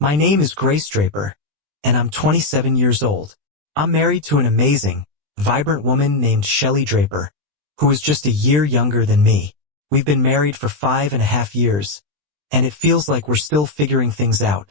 My name is Grace Draper, and I'm 27 years old. I'm married to an amazing, vibrant woman named Shelley Draper, who is just a year younger than me. We've been married for 5.5 years, and it feels like we're still figuring things out,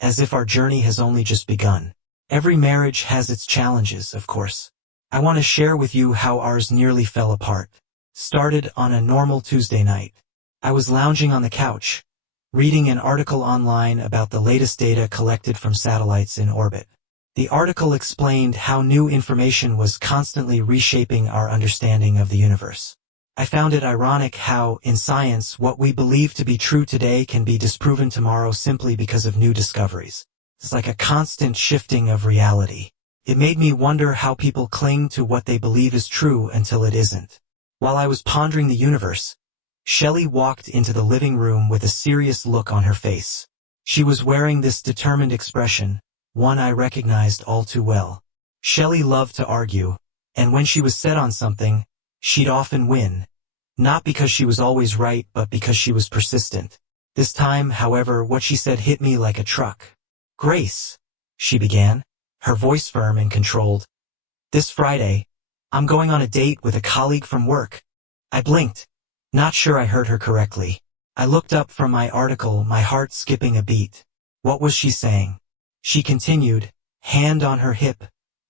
as if our journey has only just begun. Every marriage has its challenges, of course. I want to share with you how ours nearly fell apart. Started on a normal Tuesday night. I was lounging on the couch, reading an article online about the latest data collected from satellites in orbit. The article explained how new information was constantly reshaping our understanding of the universe. I found it ironic how, in science, what we believe to be true today can be disproven tomorrow simply because of new discoveries. It's like a constant shifting of reality. It made me wonder how people cling to what they believe is true until it isn't. While I was pondering the universe, Shelley walked into the living room with a serious look on her face. She was wearing this determined expression, one I recognized all too well. Shelley loved to argue, and when she was set on something, she'd often win. Not because she was always right, but because she was persistent. This time, however, what she said hit me like a truck. "Grace," she began, her voice firm and controlled. "This Friday, I'm going on a date with a colleague from work." I blinked, not sure I heard her correctly. I looked up from my article, my heart skipping a beat. What was she saying? She continued, hand on her hip,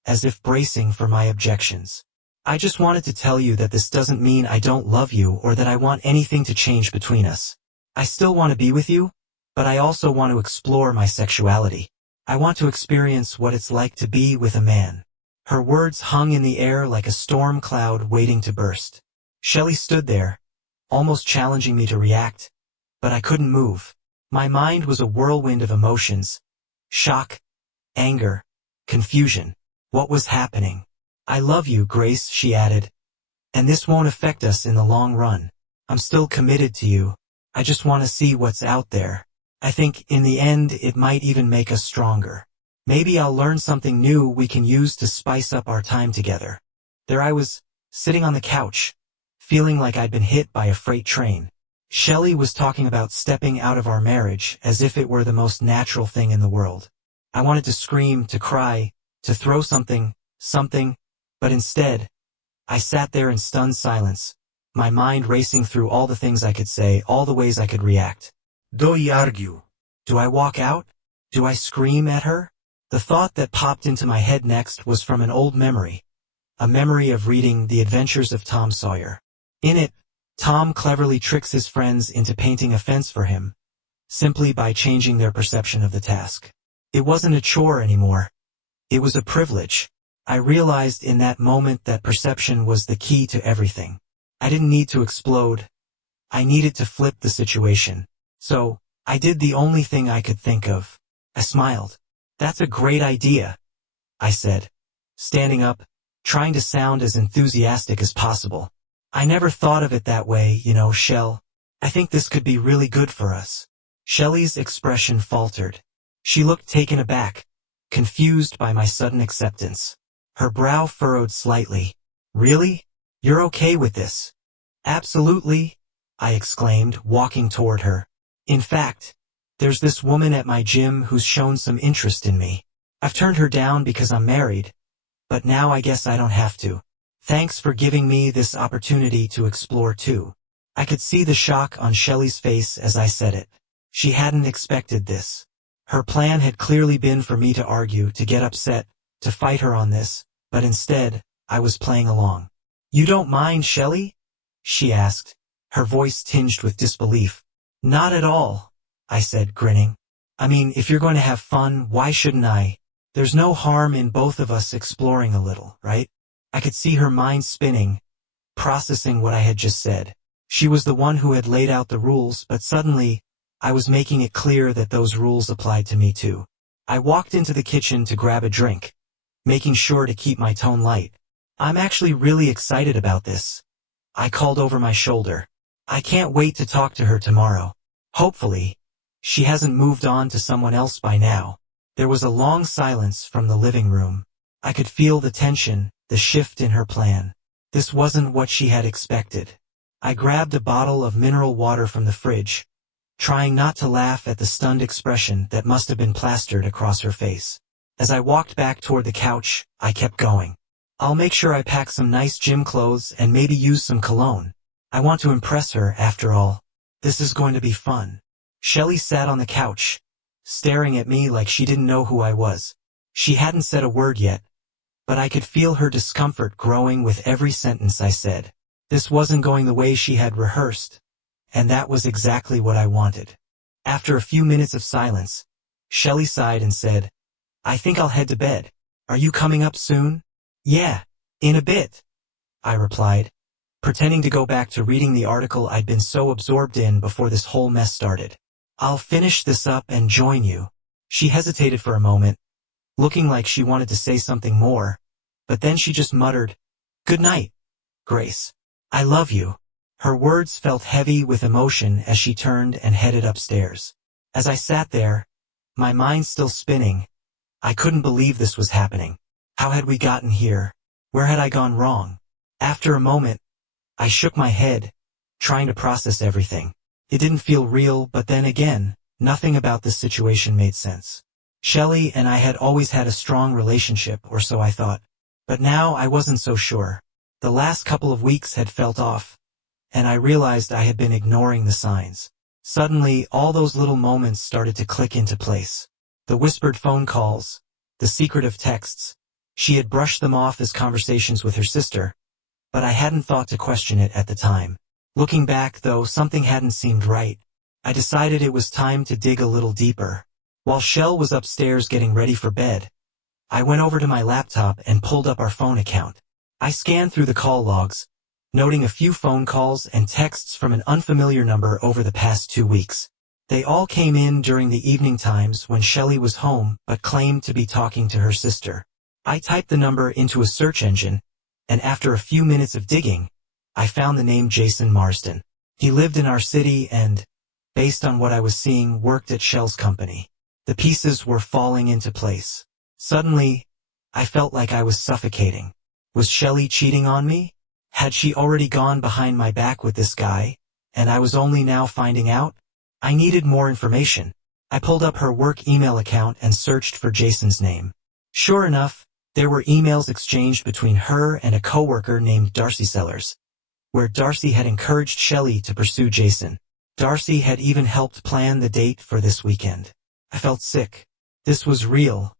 as if bracing for my objections. "I just wanted to tell you that this doesn't mean I don't love you or that I want anything to change between us. I still want to be with you, but I also want to explore my sexuality. I want to experience what it's like to be with a man." Her words hung in the air like a storm cloud waiting to burst. Shelley stood there, almost challenging me to react, but I couldn't move. My mind was a whirlwind of emotions. Shock, anger, confusion. What was happening? "I love you, Grace," she added. "And this won't affect us in the long run. I'm still committed to you. I just want to see what's out there. I think, in the end, it might even make us stronger. Maybe I'll learn something new we can use to spice up our time together." There I was, sitting on the couch, feeling like I'd been hit by a freight train. Shelley was talking about stepping out of our marriage as if it were the most natural thing in the world. I wanted to scream, to cry, to throw something, but instead, I sat there in stunned silence, my mind racing through all the things I could say, all the ways I could react. Do I argue? Do I walk out? Do I scream at her? The thought that popped into my head next was from an old memory, a memory of reading The Adventures of Tom Sawyer. In it, Tom cleverly tricks his friends into painting a fence for him, simply by changing their perception of the task. It wasn't a chore anymore. It was a privilege. I realized in that moment that perception was the key to everything. I didn't need to explode. I needed to flip the situation. So, I did the only thing I could think of. I smiled. "That's a great idea," I said, standing up, trying to sound as enthusiastic as possible. "I never thought of it that way, Shell. I think this could be really good for us." Shelley's expression faltered. She looked taken aback, confused by my sudden acceptance. Her brow furrowed slightly. "Really? You're okay with this?" "Absolutely," I exclaimed, walking toward her. "In fact, there's this woman at my gym who's shown some interest in me. I've turned her down because I'm married, but now I guess I don't have to. Thanks for giving me this opportunity to explore too." I could see the shock on Shelley's face as I said it. She hadn't expected this. Her plan had clearly been for me to argue, to get upset, to fight her on this, but instead, I was playing along. "You don't mind, Shelley?" she asked, her voice tinged with disbelief. "Not at all," I said, grinning. "I mean, if you're going to have fun, why shouldn't I? There's no harm in both of us exploring a little, right?" I could see her mind spinning, processing what I had just said. She was the one who had laid out the rules, but suddenly, I was making it clear that those rules applied to me too. I walked into the kitchen to grab a drink, making sure to keep my tone light. "I'm actually really excited about this," I called over my shoulder. "I can't wait to talk to her tomorrow. Hopefully, she hasn't moved on to someone else by now." There was a long silence from the living room. I could feel the tension, the shift in her plan. This wasn't what she had expected. I grabbed a bottle of mineral water from the fridge, trying not to laugh at the stunned expression that must have been plastered across her face. As I walked back toward the couch, I kept going. I'll make sure I pack some nice gym clothes and maybe use some cologne. I want to impress her, after all. This is going to be fun. Shelley sat on the couch, staring at me like she didn't know who I was. She hadn't said a word yet, but I could feel her discomfort growing with every sentence I said. This wasn't going the way she had rehearsed, and that was exactly what I wanted. After a few minutes of silence, Shelley sighed and said, "I think I'll head to bed. Are you coming up soon?" "Yeah, in a bit," I replied, pretending to go back to reading the article I'd been so absorbed in before this whole mess started. "I'll finish this up and join you." She hesitated for a moment, looking like she wanted to say something more, but then she just muttered, "Good night, Grace. I love you." Her words felt heavy with emotion as she turned and headed upstairs. As I sat there, my mind still spinning, I couldn't believe this was happening. How had we gotten here? Where had I gone wrong? After a moment, I shook my head, trying to process everything. It didn't feel real, but then again, nothing about this situation made sense. Shelley and I had always had a strong relationship, or so I thought. But now I wasn't so sure. The last couple of weeks had felt off, and I realized I had been ignoring the signs. Suddenly, all those little moments started to click into place. The whispered phone calls, the secretive texts. She had brushed them off as conversations with her sister, but I hadn't thought to question it at the time. Looking back, though, something hadn't seemed right. I decided it was time to dig a little deeper. While Shell was upstairs getting ready for bed, I went over to my laptop and pulled up our phone account. I scanned through the call logs, noting a few phone calls and texts from an unfamiliar number over the past 2 weeks. They all came in during the evening times when Shelley was home but claimed to be talking to her sister. I typed the number into a search engine, and after a few minutes of digging, I found the name Jason Marsden. He lived in our city and, based on what I was seeing, worked at Shell's company. The pieces were falling into place. Suddenly, I felt like I was suffocating. Was Shelley cheating on me? Had she already gone behind my back with this guy, and I was only now finding out? I needed more information. I pulled up her work email account and searched for Jason's name. Sure enough, there were emails exchanged between her and a coworker named Darcy Sellers, where Darcy had encouraged Shelley to pursue Jason. Darcy had even helped plan the date for this weekend. I felt sick. This was real.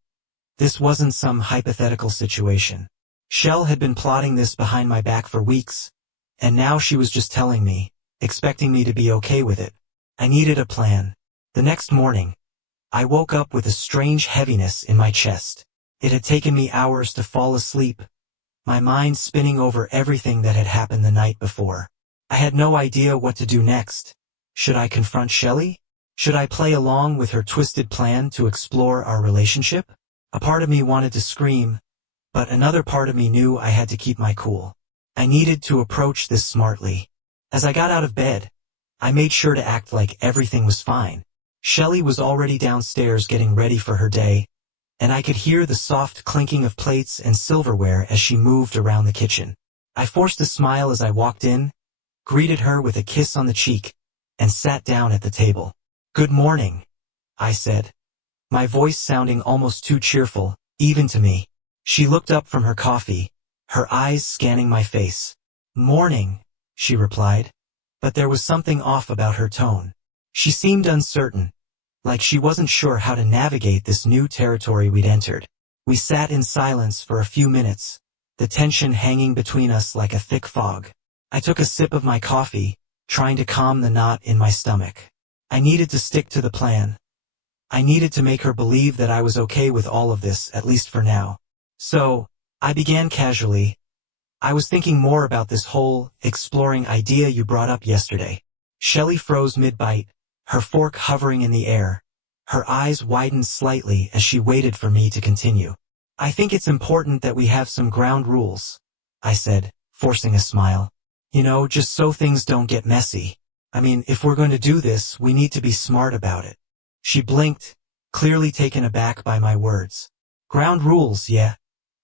This wasn't some hypothetical situation. Shell had been plotting this behind my back for weeks, and now she was just telling me, expecting me to be okay with it. I needed a plan. The next morning, I woke up with a strange heaviness in my chest. It had taken me hours to fall asleep, my mind spinning over everything that had happened the night before. I had no idea what to do next. Should I confront Shelley? Should I play along with her twisted plan to explore our relationship? A part of me wanted to scream, but another part of me knew I had to keep my cool. I needed to approach this smartly. As I got out of bed, I made sure to act like everything was fine. Shelley was already downstairs getting ready for her day, and I could hear the soft clinking of plates and silverware as she moved around the kitchen. I forced a smile as I walked in, greeted her with a kiss on the cheek, and sat down at the table. "Good morning," I said, my voice sounding almost too cheerful, even to me. She looked up from her coffee, her eyes scanning my face. "Morning," she replied, but there was something off about her tone. She seemed uncertain, like she wasn't sure how to navigate this new territory we'd entered. We sat in silence for a few minutes, the tension hanging between us like a thick fog. I took a sip of my coffee, trying to calm the knot in my stomach. I needed to stick to the plan. I needed to make her believe that I was okay with all of this, at least for now. So, I began casually. "I was thinking more about this whole exploring idea you brought up yesterday." Shelley froze mid-bite, her fork hovering in the air. Her eyes widened slightly as she waited for me to continue. "I think it's important that we have some ground rules," I said, forcing a smile. "You know, just so things don't get messy. I mean, if we're going to do this, we need to be smart about it." She blinked, clearly taken aback by my words. "Ground rules, yeah,"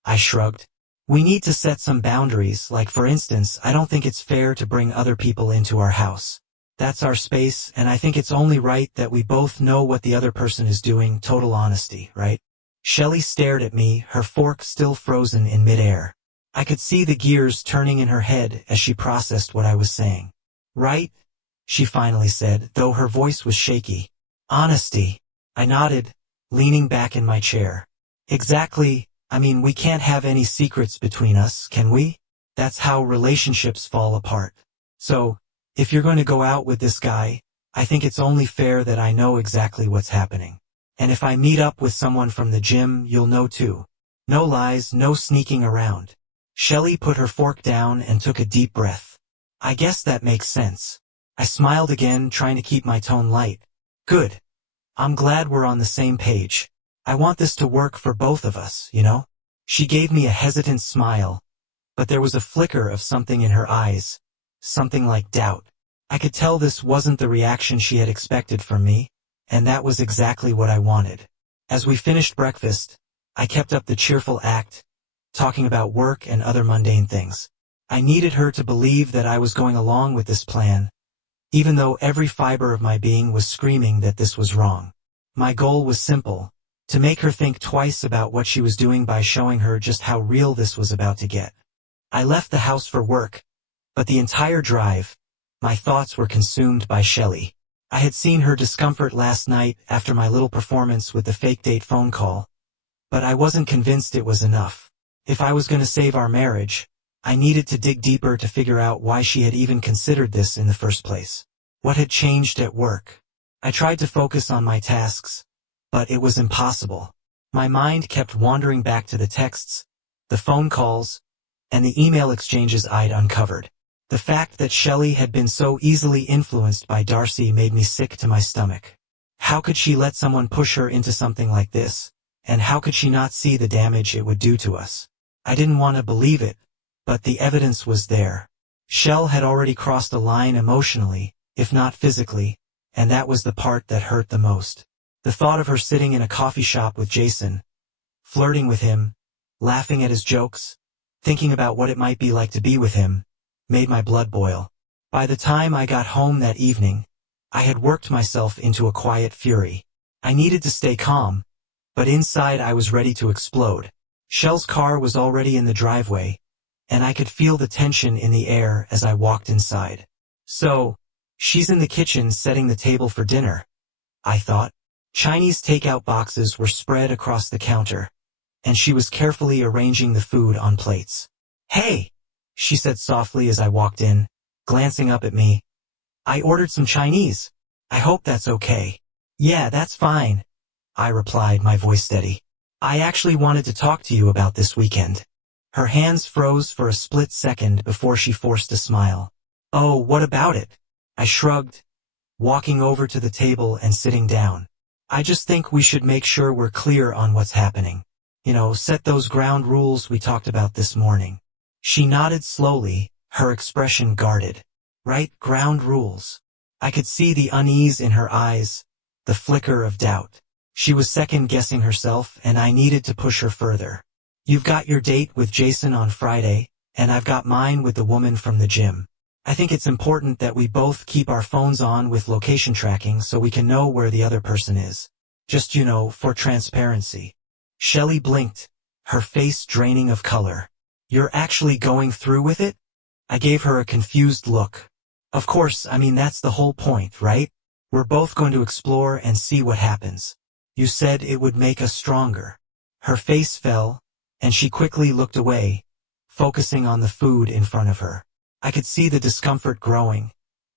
I shrugged. "We need to set some boundaries, like for instance, I don't think it's fair to bring other people into our house. That's our space, and I think it's only right that we both know what the other person is doing, total honesty, right? Shelley stared at me, her fork still frozen in midair. I could see the gears turning in her head as she processed what I was saying. Right? She finally said, though her voice was shaky. Honesty. I nodded, leaning back in my chair. Exactly. I mean, we can't have any secrets between us, can we? That's how relationships fall apart. So, if you're going to go out with this guy, I think it's only fair that I know exactly what's happening. And if I meet up with someone from the gym, you'll know too. No lies, no sneaking around. Shelley put her fork down and took a deep breath. I guess that makes sense. I smiled again, trying to keep my tone light. Good. I'm glad we're on the same page. I want this to work for both of us, you know? She gave me a hesitant smile, but there was a flicker of something in her eyes, something like doubt. I could tell this wasn't the reaction she had expected from me, and that was exactly what I wanted. As we finished breakfast, I kept up the cheerful act, talking about work and other mundane things. I needed her to believe that I was going along with this plan, even though every fiber of my being was screaming that this was wrong. My goal was simple, to make her think twice about what she was doing by showing her just how real this was about to get. I left the house for work, but the entire drive, my thoughts were consumed by Shelley. I had seen her discomfort last night after my little performance with the fake date phone call, but I wasn't convinced it was enough. If I was going to save our marriage, I needed to dig deeper to figure out why she had even considered this in the first place. What had changed at work? I tried to focus on my tasks, but it was impossible. My mind kept wandering back to the texts, the phone calls, and the email exchanges I'd uncovered. The fact that Shelley had been so easily influenced by Darcy made me sick to my stomach. How could she let someone push her into something like this, and how could she not see the damage it would do to us? I didn't want to believe it, but the evidence was there. Shell had already crossed a line emotionally, if not physically, and that was the part that hurt the most. The thought of her sitting in a coffee shop with Jason, flirting with him, laughing at his jokes, thinking about what it might be like to be with him, made my blood boil. By the time I got home that evening, I had worked myself into a quiet fury. I needed to stay calm, but inside I was ready to explode. Shell's car was already in the driveway, and I could feel the tension in the air as I walked inside. So, she's in the kitchen setting the table for dinner, I thought. Chinese takeout boxes were spread across the counter, and she was carefully arranging the food on plates. Hey, she said softly as I walked in, glancing up at me. I ordered some Chinese. I hope that's okay. Yeah, that's fine, I replied, my voice steady. I actually wanted to talk to you about this weekend. Her hands froze for a split second before she forced a smile. Oh, what about it? I shrugged, walking over to the table and sitting down. I just think we should make sure we're clear on what's happening. You know, set those ground rules we talked about this morning. She nodded slowly, her expression guarded. Right, ground rules. I could see the unease in her eyes, the flicker of doubt. She was second-guessing herself, and I needed to push her further. You've got your date with Jason on Friday, and I've got mine with the woman from the gym. I think it's important that we both keep our phones on with location tracking so we can know where the other person is. Just, you know, for transparency. Shelley blinked, her face draining of color. You're actually going through with it? I gave her a confused look. Of course, I mean that's the whole point, right? We're both going to explore and see what happens. You said it would make us stronger. Her face fell, and she quickly looked away, focusing on the food in front of her. I could see the discomfort growing,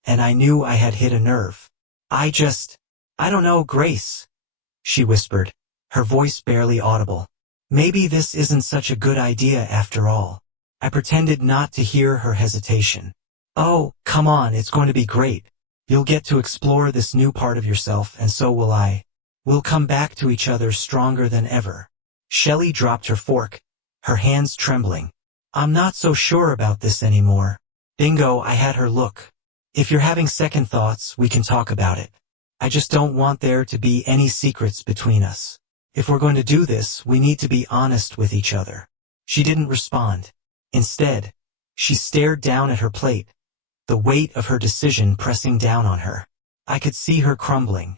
and I knew I had hit a nerve. I don't know, Grace, she whispered, her voice barely audible. Maybe this isn't such a good idea after all. I pretended not to hear her hesitation. Oh, come on, it's going to be great. You'll get to explore this new part of yourself, and so will I. We'll come back to each other stronger than ever. Shelley dropped her fork, her hands trembling. I'm not so sure about this anymore. Bingo, I had her look. If you're having second thoughts, we can talk about it. I just don't want there to be any secrets between us. If we're going to do this, we need to be honest with each other. She didn't respond. Instead, she stared down at her plate, the weight of her decision pressing down on her. I could see her crumbling,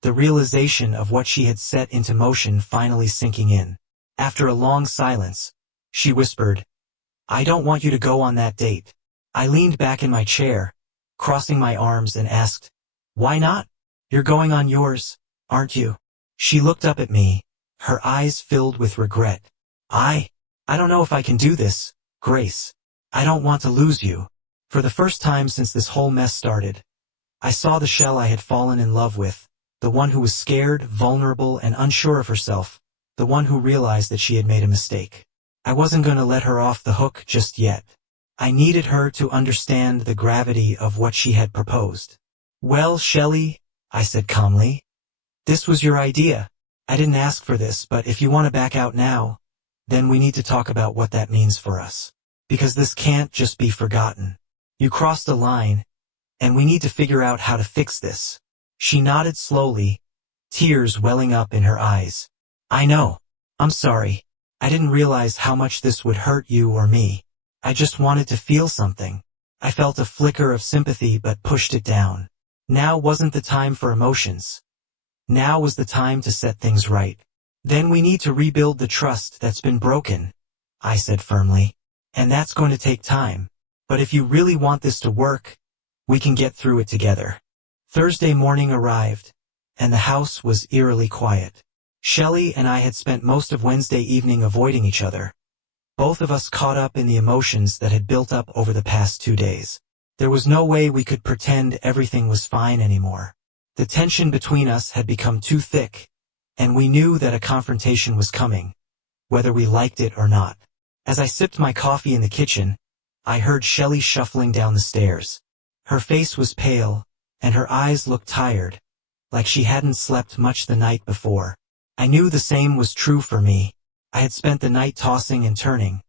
the realization of what she had set into motion finally sinking in. After a long silence, she whispered, "I don't want you to go on that date." I leaned back in my chair, crossing my arms, and asked, "Why not? You're going on yours, aren't you?" She looked up at me, her eyes filled with regret. I don't know if I can do this, Grace. I don't want to lose you." For the first time since this whole mess started, I saw the Shell I had fallen in love with, the one who was scared, vulnerable, and unsure of herself, the one who realized that she had made a mistake. I wasn't going to let her off the hook just yet. I needed her to understand the gravity of what she had proposed. "Well, Shelley," I said calmly, "this was your idea. I didn't ask for this, but if you want to back out now, then we need to talk about what that means for us. Because this can't just be forgotten. You crossed a line, and we need to figure out how to fix this." She nodded slowly, tears welling up in her eyes. "I know. I'm sorry. I didn't realize how much this would hurt you or me. I just wanted to feel something." I felt a flicker of sympathy but pushed it down. Now wasn't the time for emotions. Now was the time to set things right. "Then we need to rebuild the trust that's been broken," I said firmly. "And that's going to take time. But if you really want this to work, we can get through it together." Thursday morning arrived, and the house was eerily quiet. Shelley and I had spent most of Wednesday evening avoiding each other, both of us caught up in the emotions that had built up over the past 2 days. There was no way we could pretend everything was fine anymore. The tension between us had become too thick, and we knew that a confrontation was coming, whether we liked it or not. As I sipped my coffee in the kitchen, I heard Shelley shuffling down the stairs. Her face was pale, and her eyes looked tired, like she hadn't slept much the night before. I knew the same was true for me. I had spent the night tossing and turning,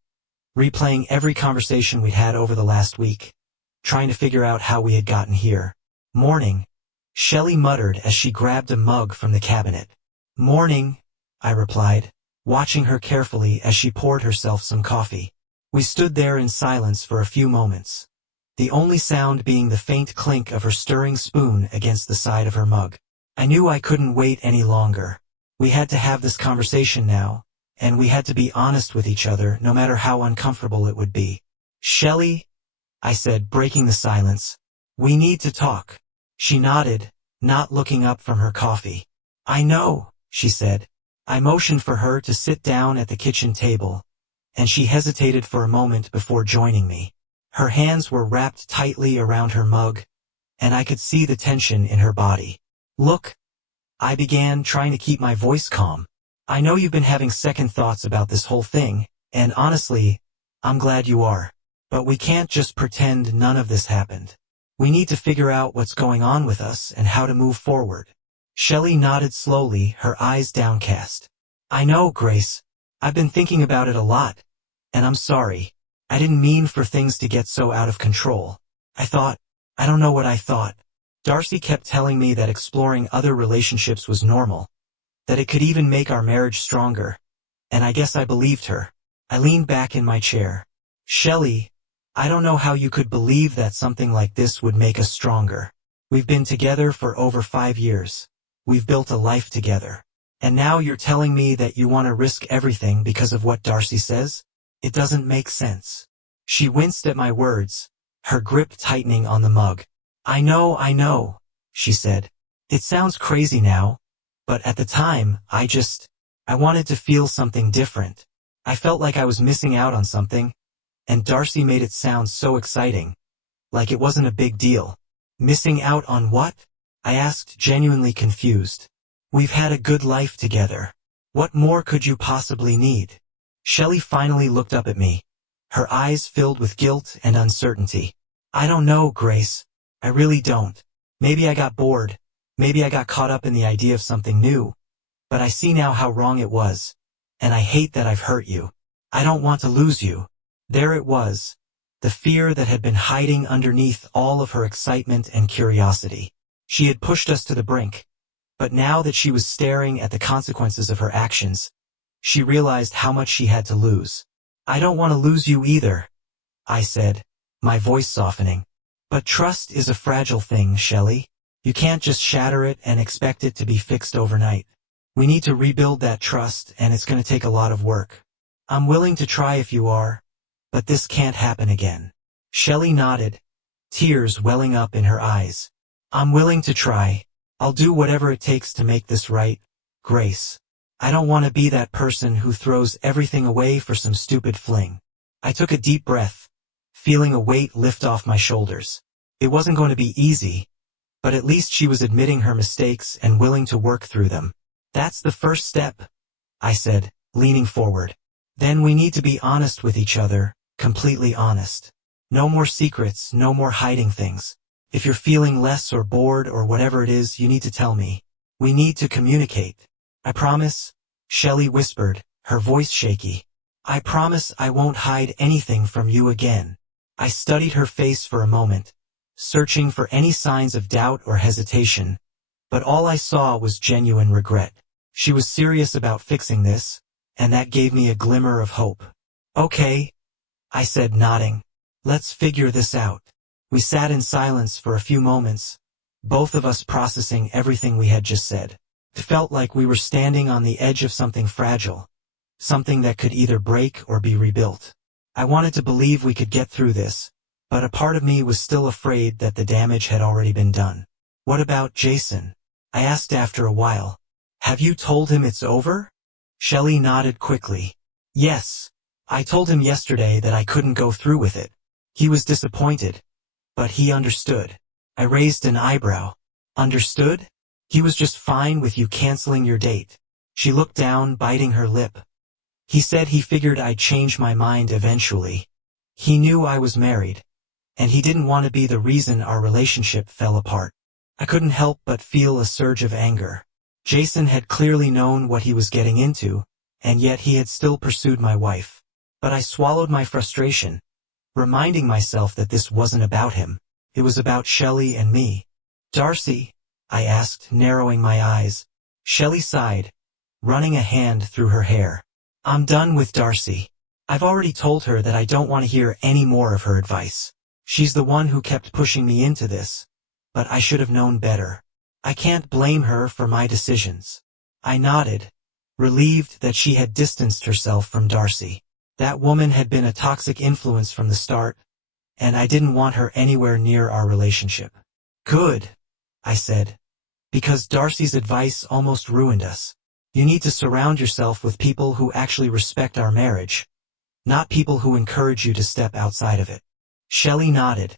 replaying every conversation we'd had over the last week, trying to figure out how we had gotten here. "Morning," Shelley muttered as she grabbed a mug from the cabinet. "Morning," I replied, watching her carefully as she poured herself some coffee. We stood there in silence for a few moments, the only sound being the faint clink of her stirring spoon against the side of her mug. I knew I couldn't wait any longer. We had to have this conversation now, and we had to be honest with each other no matter how uncomfortable it would be. "Shelley," I said, breaking the silence, "we need to talk." She nodded, not looking up from her coffee. "I know," she said. I motioned for her to sit down at the kitchen table, and she hesitated for a moment before joining me. Her hands were wrapped tightly around her mug, and I could see the tension in her body. "Look," I began, trying to keep my voice calm. "I know you've been having second thoughts about this whole thing, and honestly, I'm glad you are. But we can't just pretend none of this happened. We need to figure out what's going on with us and how to move forward." Shelley nodded slowly, her eyes downcast. "I know, Grace. I've been thinking about it a lot, and I'm sorry. I didn't mean for things to get so out of control. I don't know what I thought. Darcy kept telling me that exploring other relationships was normal, that it could even make our marriage stronger, and I guess I believed her." I leaned back in my chair. "Shelley, I don't know how you could believe that something like this would make us stronger. We've been together for over 5 years. We've built a life together. And now you're telling me that you want to risk everything because of what Darcy says? It doesn't make sense." She winced at my words, her grip tightening on the mug. I know, she said. "It sounds crazy now, but at the time, I wanted to feel something different. I felt like I was missing out on something, and Darcy made it sound so exciting, like it wasn't a big deal." "Missing out on what?" I asked, genuinely confused. "We've had a good life together. What more could you possibly need?" Shelley finally looked up at me, her eyes filled with guilt and uncertainty. "I don't know, Grace. I really don't. Maybe I got bored. Maybe I got caught up in the idea of something new. But I see now how wrong it was, and I hate that I've hurt you. I don't want to lose you." There it was, the fear that had been hiding underneath all of her excitement and curiosity. She had pushed us to the brink, but now that she was staring at the consequences of her actions, she realized how much she had to lose. "I don't want to lose you either," I said, my voice softening. But trust is a fragile thing, Shelley. You can't just shatter it and expect it to be fixed overnight. We need to rebuild that trust, and it's going to take a lot of work. I'm willing to try if you are, but this can't happen again. Shelley nodded, tears welling up in her eyes. I'm willing to try. I'll do whatever it takes to make this right, Grace. I don't want to be that person who throws everything away for some stupid fling. I took a deep breath, feeling a weight lift off my shoulders. It wasn't going to be easy, but at least she was admitting her mistakes and willing to work through them. That's the first step, I said, leaning forward. Then we need to be honest with each other, completely honest. No more secrets, no more hiding things. If you're feeling less or bored or whatever it is, you need to tell me. We need to communicate. I promise, Shelley whispered, her voice shaky. I promise I won't hide anything from you again. I studied her face for a moment, searching for any signs of doubt or hesitation, but all I saw was genuine regret. She was serious about fixing this, and that gave me a glimmer of hope. Okay, I said, nodding. Let's figure this out. We sat in silence for a few moments, both of us processing everything we had just said. It felt like we were standing on the edge of something fragile, something that could either break or be rebuilt. I wanted to believe we could get through this, but a part of me was still afraid that the damage had already been done. What about Jason? I asked after a while. Have you told him it's over? Shelley nodded quickly. Yes. I told him yesterday that I couldn't go through with it. He was disappointed, but he understood. I raised an eyebrow. Understood? He was just fine with you canceling your date. She looked down, biting her lip. He said he figured I'd change my mind eventually. He knew I was married, and he didn't want to be the reason our relationship fell apart. I couldn't help but feel a surge of anger. Jason had clearly known what he was getting into, and yet he had still pursued my wife. But I swallowed my frustration, reminding myself that this wasn't about him. It was about Shelley and me. Darcy? I asked, narrowing my eyes. Shelley sighed, running a hand through her hair. I'm done with Darcy. I've already told her that I don't want to hear any more of her advice. She's the one who kept pushing me into this, but I should have known better. I can't blame her for my decisions. I nodded, relieved that she had distanced herself from Darcy. That woman had been a toxic influence from the start, and I didn't want her anywhere near our relationship. Good, I said, because Darcy's advice almost ruined us. You need to surround yourself with people who actually respect our marriage, not people who encourage you to step outside of it. Shelley nodded,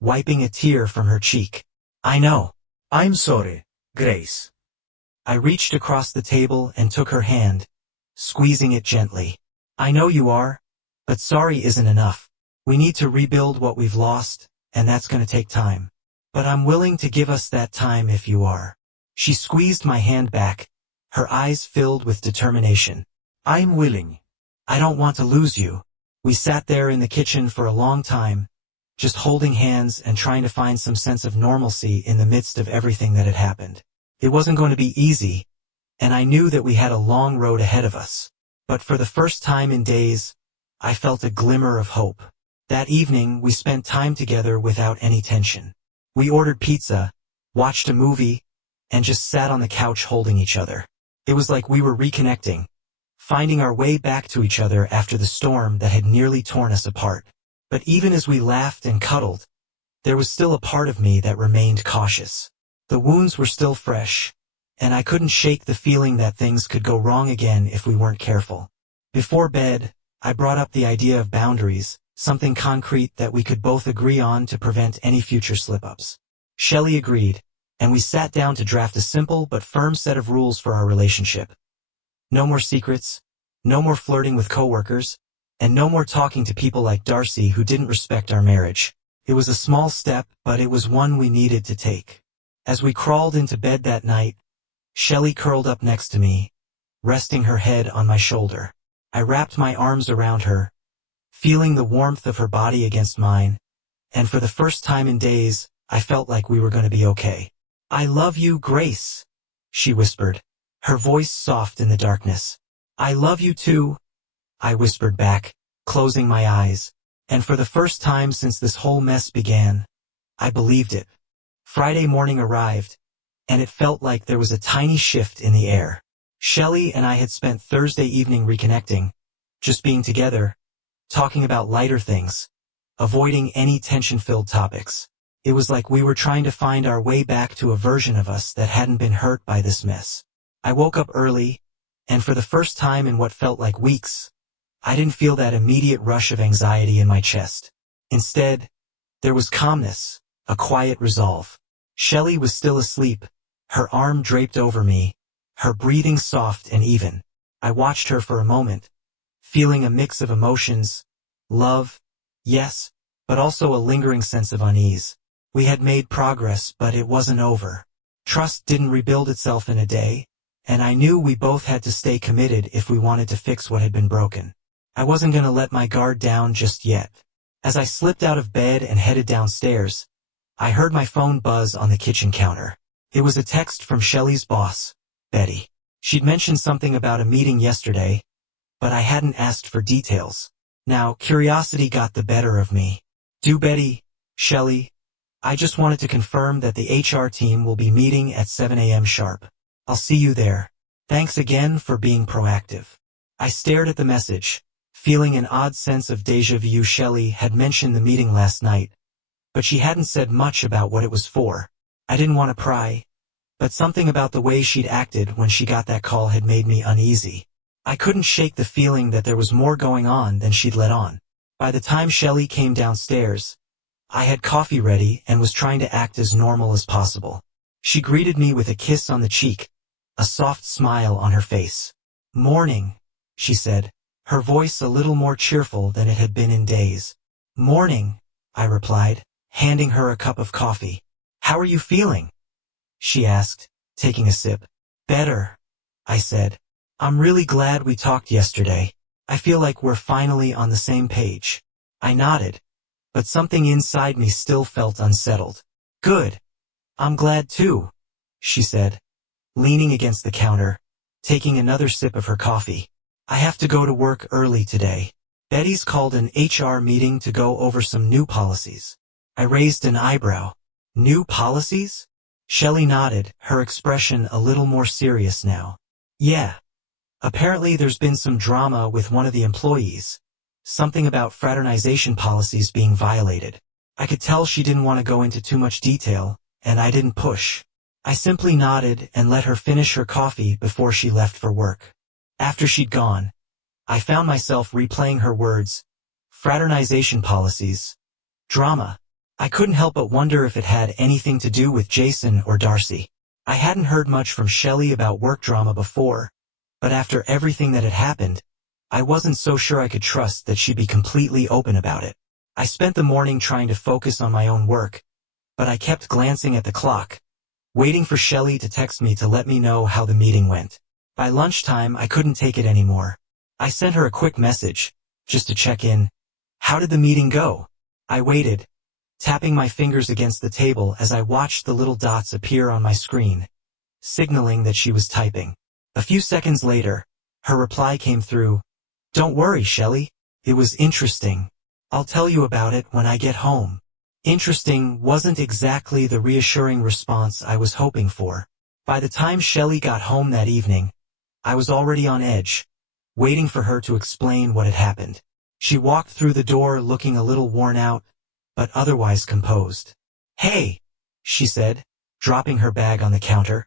wiping a tear from her cheek. I know. I'm sorry, Grace. I reached across the table and took her hand, squeezing it gently. I know you are, but sorry isn't enough. We need to rebuild what we've lost, and that's going to take time. But I'm willing to give us that time if you are. She squeezed my hand back, her eyes filled with determination. I'm willing. I don't want to lose you. We sat there in the kitchen for a long time, just holding hands and trying to find some sense of normalcy in the midst of everything that had happened. It wasn't going to be easy, and I knew that we had a long road ahead of us. But for the first time in days, I felt a glimmer of hope. That evening, we spent time together without any tension. We ordered pizza, watched a movie, and just sat on the couch holding each other. It was like we were reconnecting, finding our way back to each other after the storm that had nearly torn us apart. But even as we laughed and cuddled, there was still a part of me that remained cautious. The wounds were still fresh, and I couldn't shake the feeling that things could go wrong again if we weren't careful. Before bed, I brought up the idea of boundaries, something concrete that we could both agree on to prevent any future slip-ups. Shelley agreed, and we sat down to draft a simple but firm set of rules for our relationship. No more secrets, no more flirting with coworkers, and no more talking to people like Darcy who didn't respect our marriage. It was a small step, but it was one we needed to take. As we crawled into bed that night, Shelley curled up next to me, resting her head on my shoulder. I wrapped my arms around her, feeling the warmth of her body against mine, and for the first time in days, I felt like we were going to be okay. I love you, Grace, she whispered, her voice soft in the darkness. I love you too, I whispered back, closing my eyes, and for the first time since this whole mess began, I believed it. Friday morning arrived, and it felt like there was a tiny shift in the air. Shelley and I had spent Thursday evening reconnecting, just being together, talking about lighter things, avoiding any tension-filled topics. It was like we were trying to find our way back to a version of us that hadn't been hurt by this mess. I woke up early, and for the first time in what felt like weeks, I didn't feel that immediate rush of anxiety in my chest. Instead, there was calmness, a quiet resolve. Shelley was still asleep, her arm draped over me, her breathing soft and even. I watched her for a moment, feeling a mix of emotions, love, yes, but also a lingering sense of unease. We had made progress, but it wasn't over. Trust didn't rebuild itself in a day, and I knew we both had to stay committed if we wanted to fix what had been broken. I wasn't going to let my guard down just yet. As I slipped out of bed and headed downstairs, I heard my phone buzz on the kitchen counter. It was a text from Shelley's boss, Betty. She'd mentioned something about a meeting yesterday, but I hadn't asked for details. Now, curiosity got the better of me. "Do Betty, Shelley, I just wanted to confirm that the HR team will be meeting at 7 a.m. sharp. I'll see you there. Thanks again for being proactive." I stared at the message, feeling an odd sense of déjà vu. Shelley had mentioned the meeting last night, but she hadn't said much about what it was for. I didn't want to pry, but something about the way she'd acted when she got that call had made me uneasy. I couldn't shake the feeling that there was more going on than she'd let on. By the time Shelley came downstairs, I had coffee ready and was trying to act as normal as possible. She greeted me with a kiss on the cheek, a soft smile on her face. "Morning," she said, her voice a little more cheerful than it had been in days. "Morning," I replied, handing her a cup of coffee. "How are you feeling?" she asked, taking a sip. "Better," I said. "I'm really glad we talked yesterday. I feel like we're finally on the same page." I nodded, but something inside me still felt unsettled. "Good. I'm glad too," she said, leaning against the counter, taking another sip of her coffee. "I have to go to work early today. Betty's called an HR meeting to go over some new policies." I raised an eyebrow. "New policies?" Shelley nodded, her expression a little more serious now. "Yeah. Apparently there's been some drama with one of the employees. Something about fraternization policies being violated." I could tell she didn't want to go into too much detail, and I didn't push. I simply nodded and let her finish her coffee before she left for work. After she'd gone, I found myself replaying her words. Fraternization policies. Drama. I couldn't help but wonder if it had anything to do with Jason or Darcy. I hadn't heard much from Shelley about work drama before, but after everything that had happened, I wasn't so sure I could trust that she'd be completely open about it. I spent the morning trying to focus on my own work, but I kept glancing at the clock, waiting for Shelley to text me to let me know how the meeting went. By lunchtime, I couldn't take it anymore. I sent her a quick message, just to check in. "How did the meeting go?" I waited, tapping my fingers against the table as I watched the little dots appear on my screen, signaling that she was typing. A few seconds later, her reply came through. "Don't worry, Shelley. It was interesting. I'll tell you about it when I get home." Interesting wasn't exactly the reassuring response I was hoping for. By the time Shelley got home that evening, I was already on edge, waiting for her to explain what had happened. She walked through the door looking a little worn out, but otherwise composed. "Hey," she said, dropping her bag on the counter.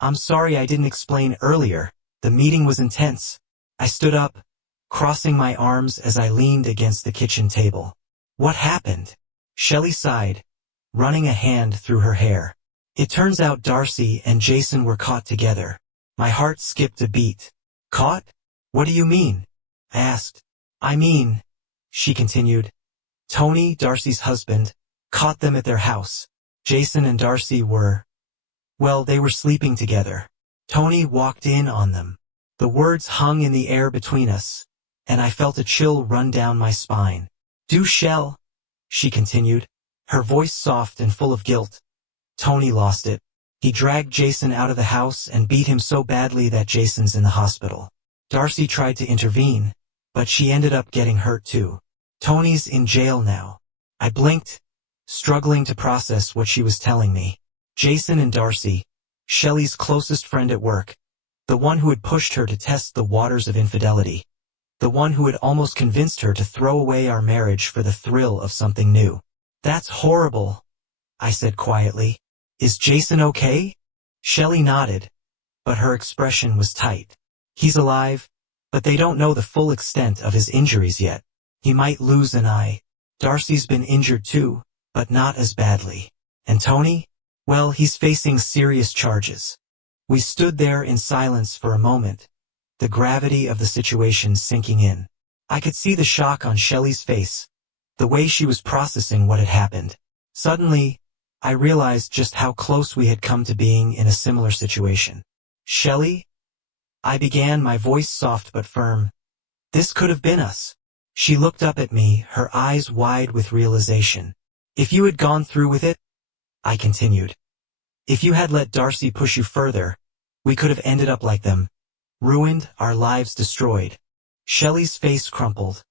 "I'm sorry I didn't explain earlier. The meeting was intense." I stood up, crossing my arms as I leaned against the kitchen table. "What happened?" Shelley sighed, running a hand through her hair. "It turns out Darcy and Jason were caught together." My heart skipped a beat. "Caught? What do you mean?" I asked. "I mean," she continued, "Tony, Darcy's husband, caught them at their house. Jason and Darcy they were sleeping together. Tony walked in on them." The words hung in the air between us, and I felt a chill run down my spine. "Do Shell," she continued, her voice soft and full of guilt. "Tony lost it. He dragged Jason out of the house and beat him so badly that Jason's in the hospital. Darcy tried to intervene, but she ended up getting hurt too. Tony's in jail now." I blinked, struggling to process what she was telling me. Jason and Darcy, Shelley's closest friend at work, the one who had pushed her to test the waters of infidelity, the one who had almost convinced her to throw away our marriage for the thrill of something new. That's horrible, I said quietly. Is Jason okay? Shelley nodded, but her expression was tight. He's alive, but they don't know the full extent of his injuries yet. He might lose an eye. Darcy's been injured too, but not as badly. And Tony? Well, he's facing serious charges. We stood there in silence for a moment, the gravity of the situation sinking in. I could see the shock on Shelley's face, the way she was processing what had happened. Suddenly, I realized just how close we had come to being in a similar situation. Shelley? I began, my voice soft but firm. This could have been us. She looked up at me, her eyes wide with realization. If you had gone through with it, I continued. If you had let Darcy push you further, we could have ended up like them. Ruined, our lives destroyed. Shelley's face crumpled,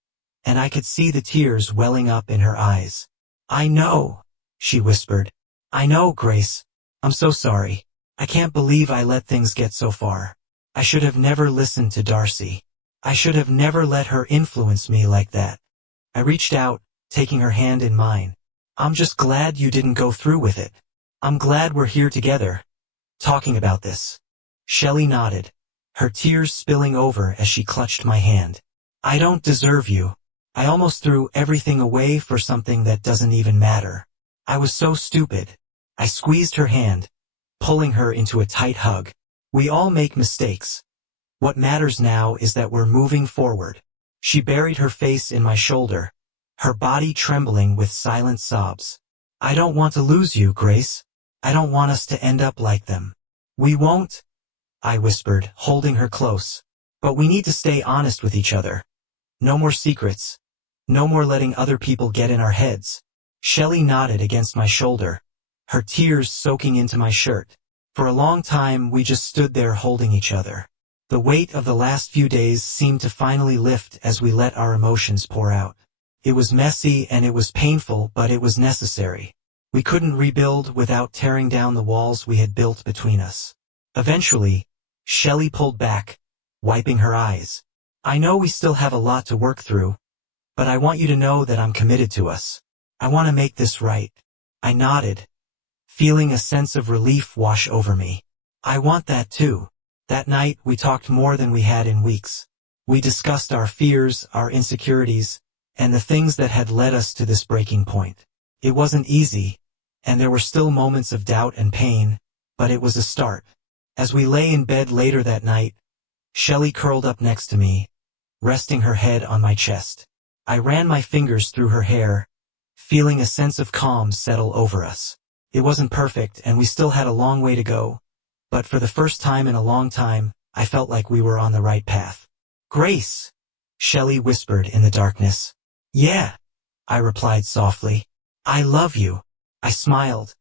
and I could see the tears welling up in her eyes. I know, she whispered. I know, Grace. I'm so sorry. I can't believe I let things get so far. I should have never listened to Darcy. I should have never let her influence me like that. I reached out, taking her hand in mine. I'm just glad you didn't go through with it. I'm glad we're here together, talking about this. Shelley nodded, her tears spilling over as she clutched my hand. I don't deserve you. I almost threw everything away for something that doesn't even matter. I was so stupid. I squeezed her hand, pulling her into a tight hug. We all make mistakes. What matters now is that we're moving forward. She buried her face in my shoulder, her body trembling with silent sobs. I don't want to lose you, Grace. I don't want us to end up like them. We won't, I whispered, holding her close. But we need to stay honest with each other. No more secrets. No more letting other people get in our heads. Shelley nodded against my shoulder, her tears soaking into my shirt. For a long time we just stood there holding each other. The weight of the last few days seemed to finally lift as we let our emotions pour out. It was messy and it was painful, but it was necessary. We couldn't rebuild without tearing down the walls we had built between us. Eventually, Shelley pulled back, wiping her eyes. I know we still have a lot to work through, but I want you to know that I'm committed to us. I want to make this right. I nodded, feeling a sense of relief wash over me. I want that too. That night we talked more than we had in weeks. We discussed our fears, our insecurities, and the things that had led us to this breaking point. It wasn't easy, and there were still moments of doubt and pain, but it was a start. As we lay in bed later that night, Shelley curled up next to me, resting her head on my chest. I ran my fingers through her hair, feeling a sense of calm settle over us. It wasn't perfect and we still had a long way to go, but for the first time in a long time, I felt like we were on the right path. Grace, Shelley whispered in the darkness. Yeah, I replied softly. I love you. I smiled,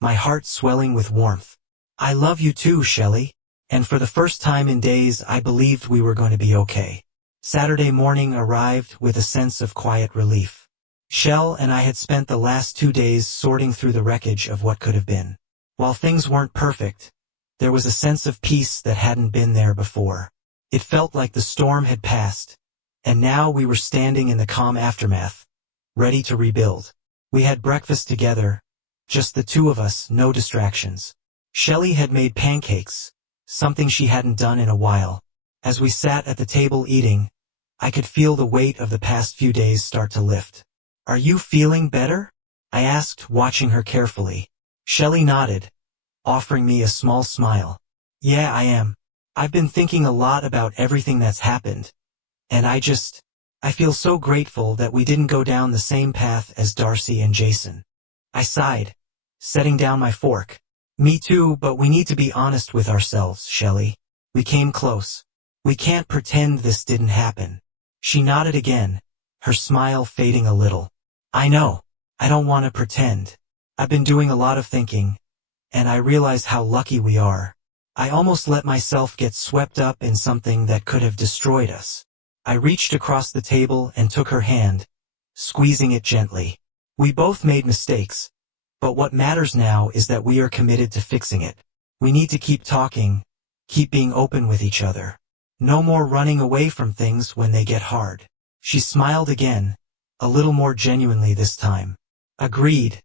my heart swelling with warmth. I love you too, Shelley. And for the first time in days I believed we were going to be okay. Saturday morning arrived with a sense of quiet relief. Shell and I had spent the last 2 days sorting through the wreckage of what could have been. While things weren't perfect, there was a sense of peace that hadn't been there before. It felt like the storm had passed, and now we were standing in the calm aftermath, ready to rebuild. We had breakfast together, just the two of us, no distractions. Shelley had made pancakes, something she hadn't done in a while. As we sat at the table eating, I could feel the weight of the past few days start to lift. Are you feeling better? I asked, watching her carefully. Shelley nodded, offering me a small smile. Yeah, I am. I've been thinking a lot about everything that's happened, and I feel so grateful that we didn't go down the same path as Darcy and Jason. I sighed, setting down my fork. Me too, but we need to be honest with ourselves, Shelley. We came close. We can't pretend this didn't happen. She nodded again, her smile fading a little. I know. I don't want to pretend. I've been doing a lot of thinking, and I realize how lucky we are. I almost let myself get swept up in something that could have destroyed us. I reached across the table and took her hand, squeezing it gently. We both made mistakes, but what matters now is that we are committed to fixing it. We need to keep talking, keep being open with each other. No more running away from things when they get hard. She smiled again, a little more genuinely this time. Agreed.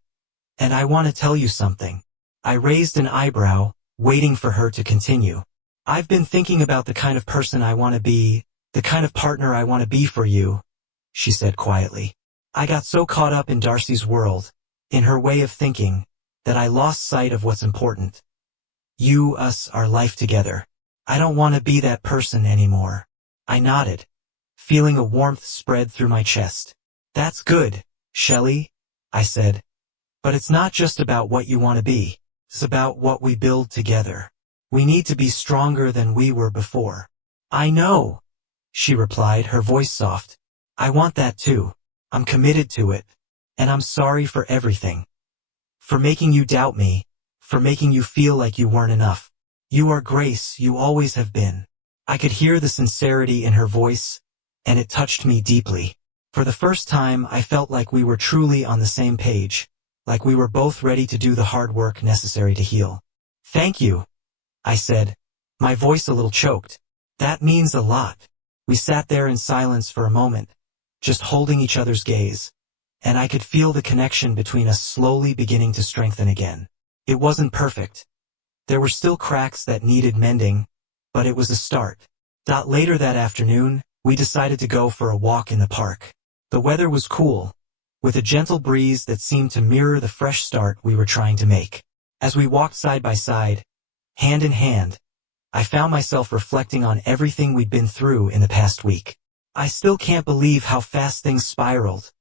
And I want to tell you something. I raised an eyebrow, waiting for her to continue. I've been thinking about the kind of person I want to be, the kind of partner I want to be for you, she said quietly. I got so caught up in Darcy's world, in her way of thinking, that I lost sight of what's important. You, us, our life together. I don't want to be that person anymore. I nodded, feeling a warmth spread through my chest. That's good, Shelley, I said. But it's not just about what you want to be. It's about what we build together. We need to be stronger than we were before. I know, she replied, her voice soft. I want that too. I'm committed to it. And I'm sorry for everything. For making you doubt me. For making you feel like you weren't enough. You are Grace, you always have been. I could hear the sincerity in her voice, and it touched me deeply. For the first time, I felt like we were truly on the same page, like we were both ready to do the hard work necessary to heal. Thank you, I said, my voice a little choked. That means a lot. We sat there in silence for a moment, just holding each other's gaze, and I could feel the connection between us slowly beginning to strengthen again. It wasn't perfect. There were still cracks that needed mending, but it was a start. Later that afternoon, we decided to go for a walk in the park. The weather was cool, with a gentle breeze that seemed to mirror the fresh start we were trying to make. As we walked side by side, hand in hand, I found myself reflecting on everything we'd been through in the past week. I still can't believe how fast things spiraled,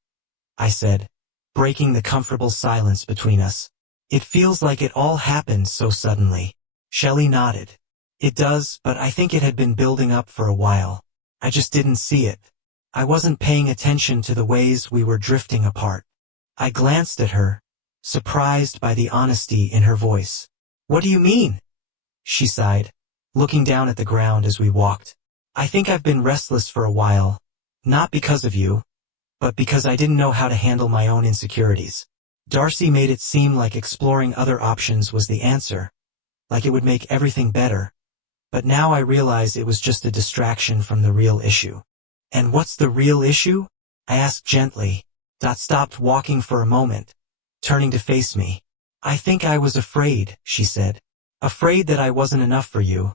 I said, breaking the comfortable silence between us. It feels like it all happened so suddenly. Shelley nodded. It does, but I think it had been building up for a while. I just didn't see it. I wasn't paying attention to the ways we were drifting apart. I glanced at her, surprised by the honesty in her voice. What do you mean? She sighed, looking down at the ground as we walked. I think I've been restless for a while, not because of you, but because I didn't know how to handle my own insecurities. Darcy made it seem like exploring other options was the answer, like it would make everything better. But now I realize it was just a distraction from the real issue. And what's the real issue? I asked gently. Stopped walking for a moment, turning to face me. I think I was afraid, she said. Afraid that I wasn't enough for you.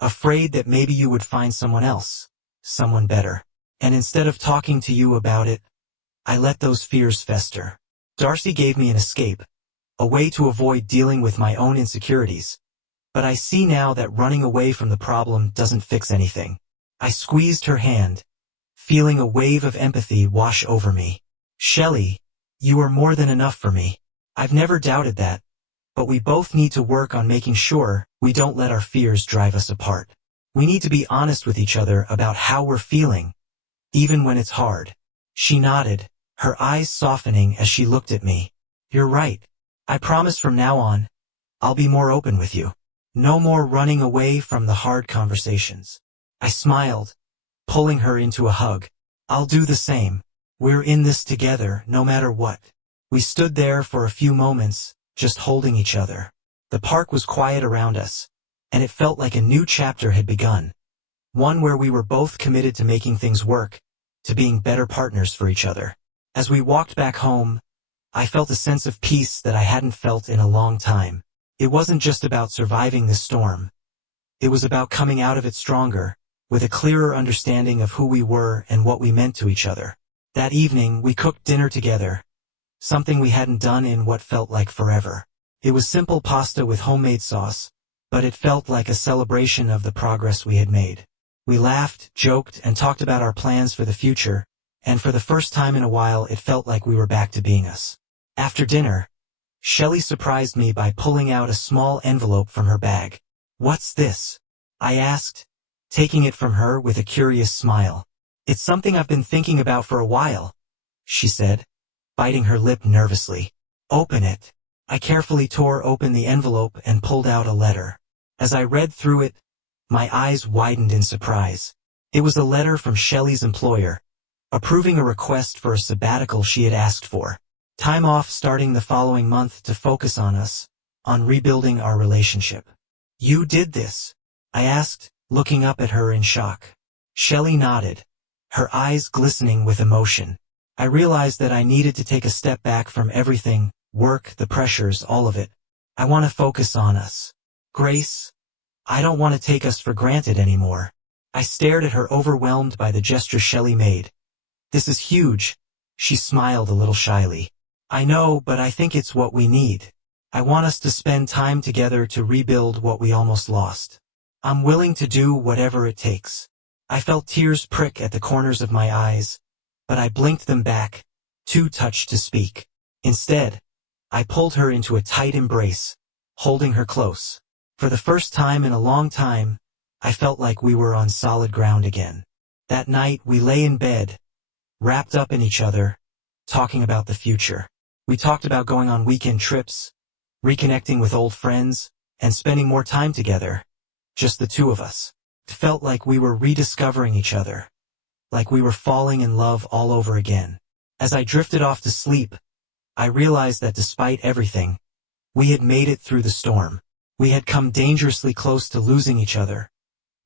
Afraid that maybe you would find someone else, someone better. And instead of talking to you about it, I let those fears fester. Darcy gave me an escape, a way to avoid dealing with my own insecurities. But I see now that running away from the problem doesn't fix anything. I squeezed her hand, feeling a wave of empathy wash over me. Shelley, you are more than enough for me. I've never doubted that. But we both need to work on making sure we don't let our fears drive us apart. We need to be honest with each other about how we're feeling, even when it's hard. She nodded, her eyes softening as she looked at me. You're right. I promise from now on, I'll be more open with you. No more running away from the hard conversations. I smiled, pulling her into a hug. I'll do the same. We're in this together, no matter what. We stood there for a few moments, just holding each other. The park was quiet around us, and it felt like a new chapter had begun. One where we were both committed to making things work, to being better partners for each other. As we walked back home, I felt a sense of peace that I hadn't felt in a long time. It wasn't just about surviving the storm. It was about coming out of it stronger, with a clearer understanding of who we were and what we meant to each other. That evening, we cooked dinner together, something we hadn't done in what felt like forever. It was simple pasta with homemade sauce, but it felt like a celebration of the progress we had made. We laughed, joked, and talked about our plans for the future, and for the first time in a while it felt like we were back to being us. After dinner, Shelley surprised me by pulling out a small envelope from her bag. What's this? I asked, taking it from her with a curious smile. It's something I've been thinking about for a while, she said, biting her lip nervously. Open it. I carefully tore open the envelope and pulled out a letter. As I read through it, my eyes widened in surprise. It was a letter from Shelley's employer, approving a request for a sabbatical she had asked for. Time off starting the following month to focus on us, on rebuilding our relationship. You did this? I asked, looking up at her in shock. Shelley nodded, her eyes glistening with emotion. I realized that I needed to take a step back from everything, work, the pressures, all of it. I want to focus on us. Grace, I don't want to take us for granted anymore. I stared at her, overwhelmed by the gesture Shelley made. This is huge. She smiled a little shyly. I know, but I think it's what we need. I want us to spend time together to rebuild what we almost lost. I'm willing to do whatever it takes. I felt tears prick at the corners of my eyes, but I blinked them back, too touched to speak. Instead, I pulled her into a tight embrace, holding her close. For the first time in a long time, I felt like we were on solid ground again. That night we lay in bed, wrapped up in each other, talking about the future. We talked about going on weekend trips, reconnecting with old friends, and spending more time together. Just the two of us. It felt like we were rediscovering each other. Like we were falling in love all over again. As I drifted off to sleep, I realized that despite everything, we had made it through the storm. We had come dangerously close to losing each other.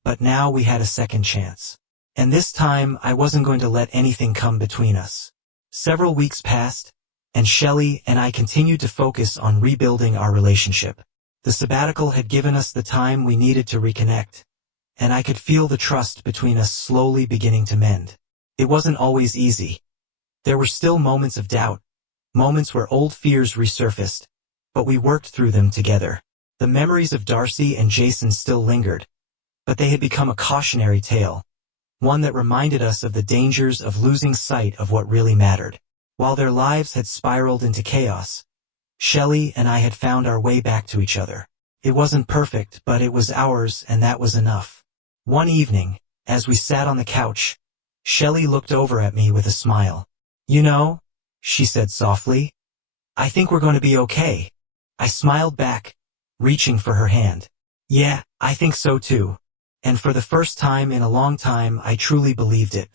But now we had a second chance. And this time I wasn't going to let anything come between us. Several weeks passed, and Shelley and I continued to focus on rebuilding our relationship. The sabbatical had given us the time we needed to reconnect, and I could feel the trust between us slowly beginning to mend. It wasn't always easy. There were still moments of doubt, moments where old fears resurfaced, but we worked through them together. The memories of Darcy and Jason still lingered, but they had become a cautionary tale, one that reminded us of the dangers of losing sight of what really mattered. While their lives had spiraled into chaos, Shelley and I had found our way back to each other. It wasn't perfect, but it was ours, and that was enough. One evening, as we sat on the couch, Shelley looked over at me with a smile. You know, she said softly, I think we're going to be okay. I smiled back, reaching for her hand. Yeah, I think so too. And for the first time in a long time, I truly believed it.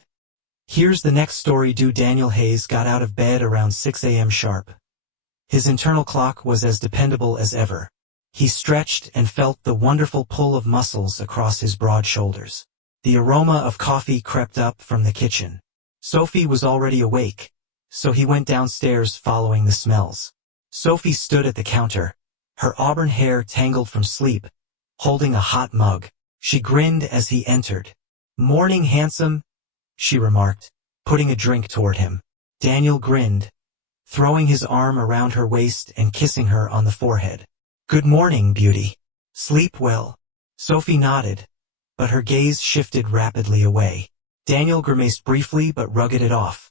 Here's the next story. Daniel Hayes got out of bed around 6 a.m. sharp. His internal clock was as dependable as ever. He stretched and felt the wonderful pull of muscles across his broad shoulders. The aroma of coffee crept up from the kitchen. Sophie was already awake, so he went downstairs following the smells. Sophie stood at the counter, her auburn hair tangled from sleep, holding a hot mug. She grinned as he entered. Morning, handsome, she remarked, putting a drink toward him. Daniel grinned, throwing his arm around her waist and kissing her on the forehead. Good morning, beauty. Sleep well? Sophie nodded, but her gaze shifted rapidly away. Daniel grimaced briefly but rugged it off.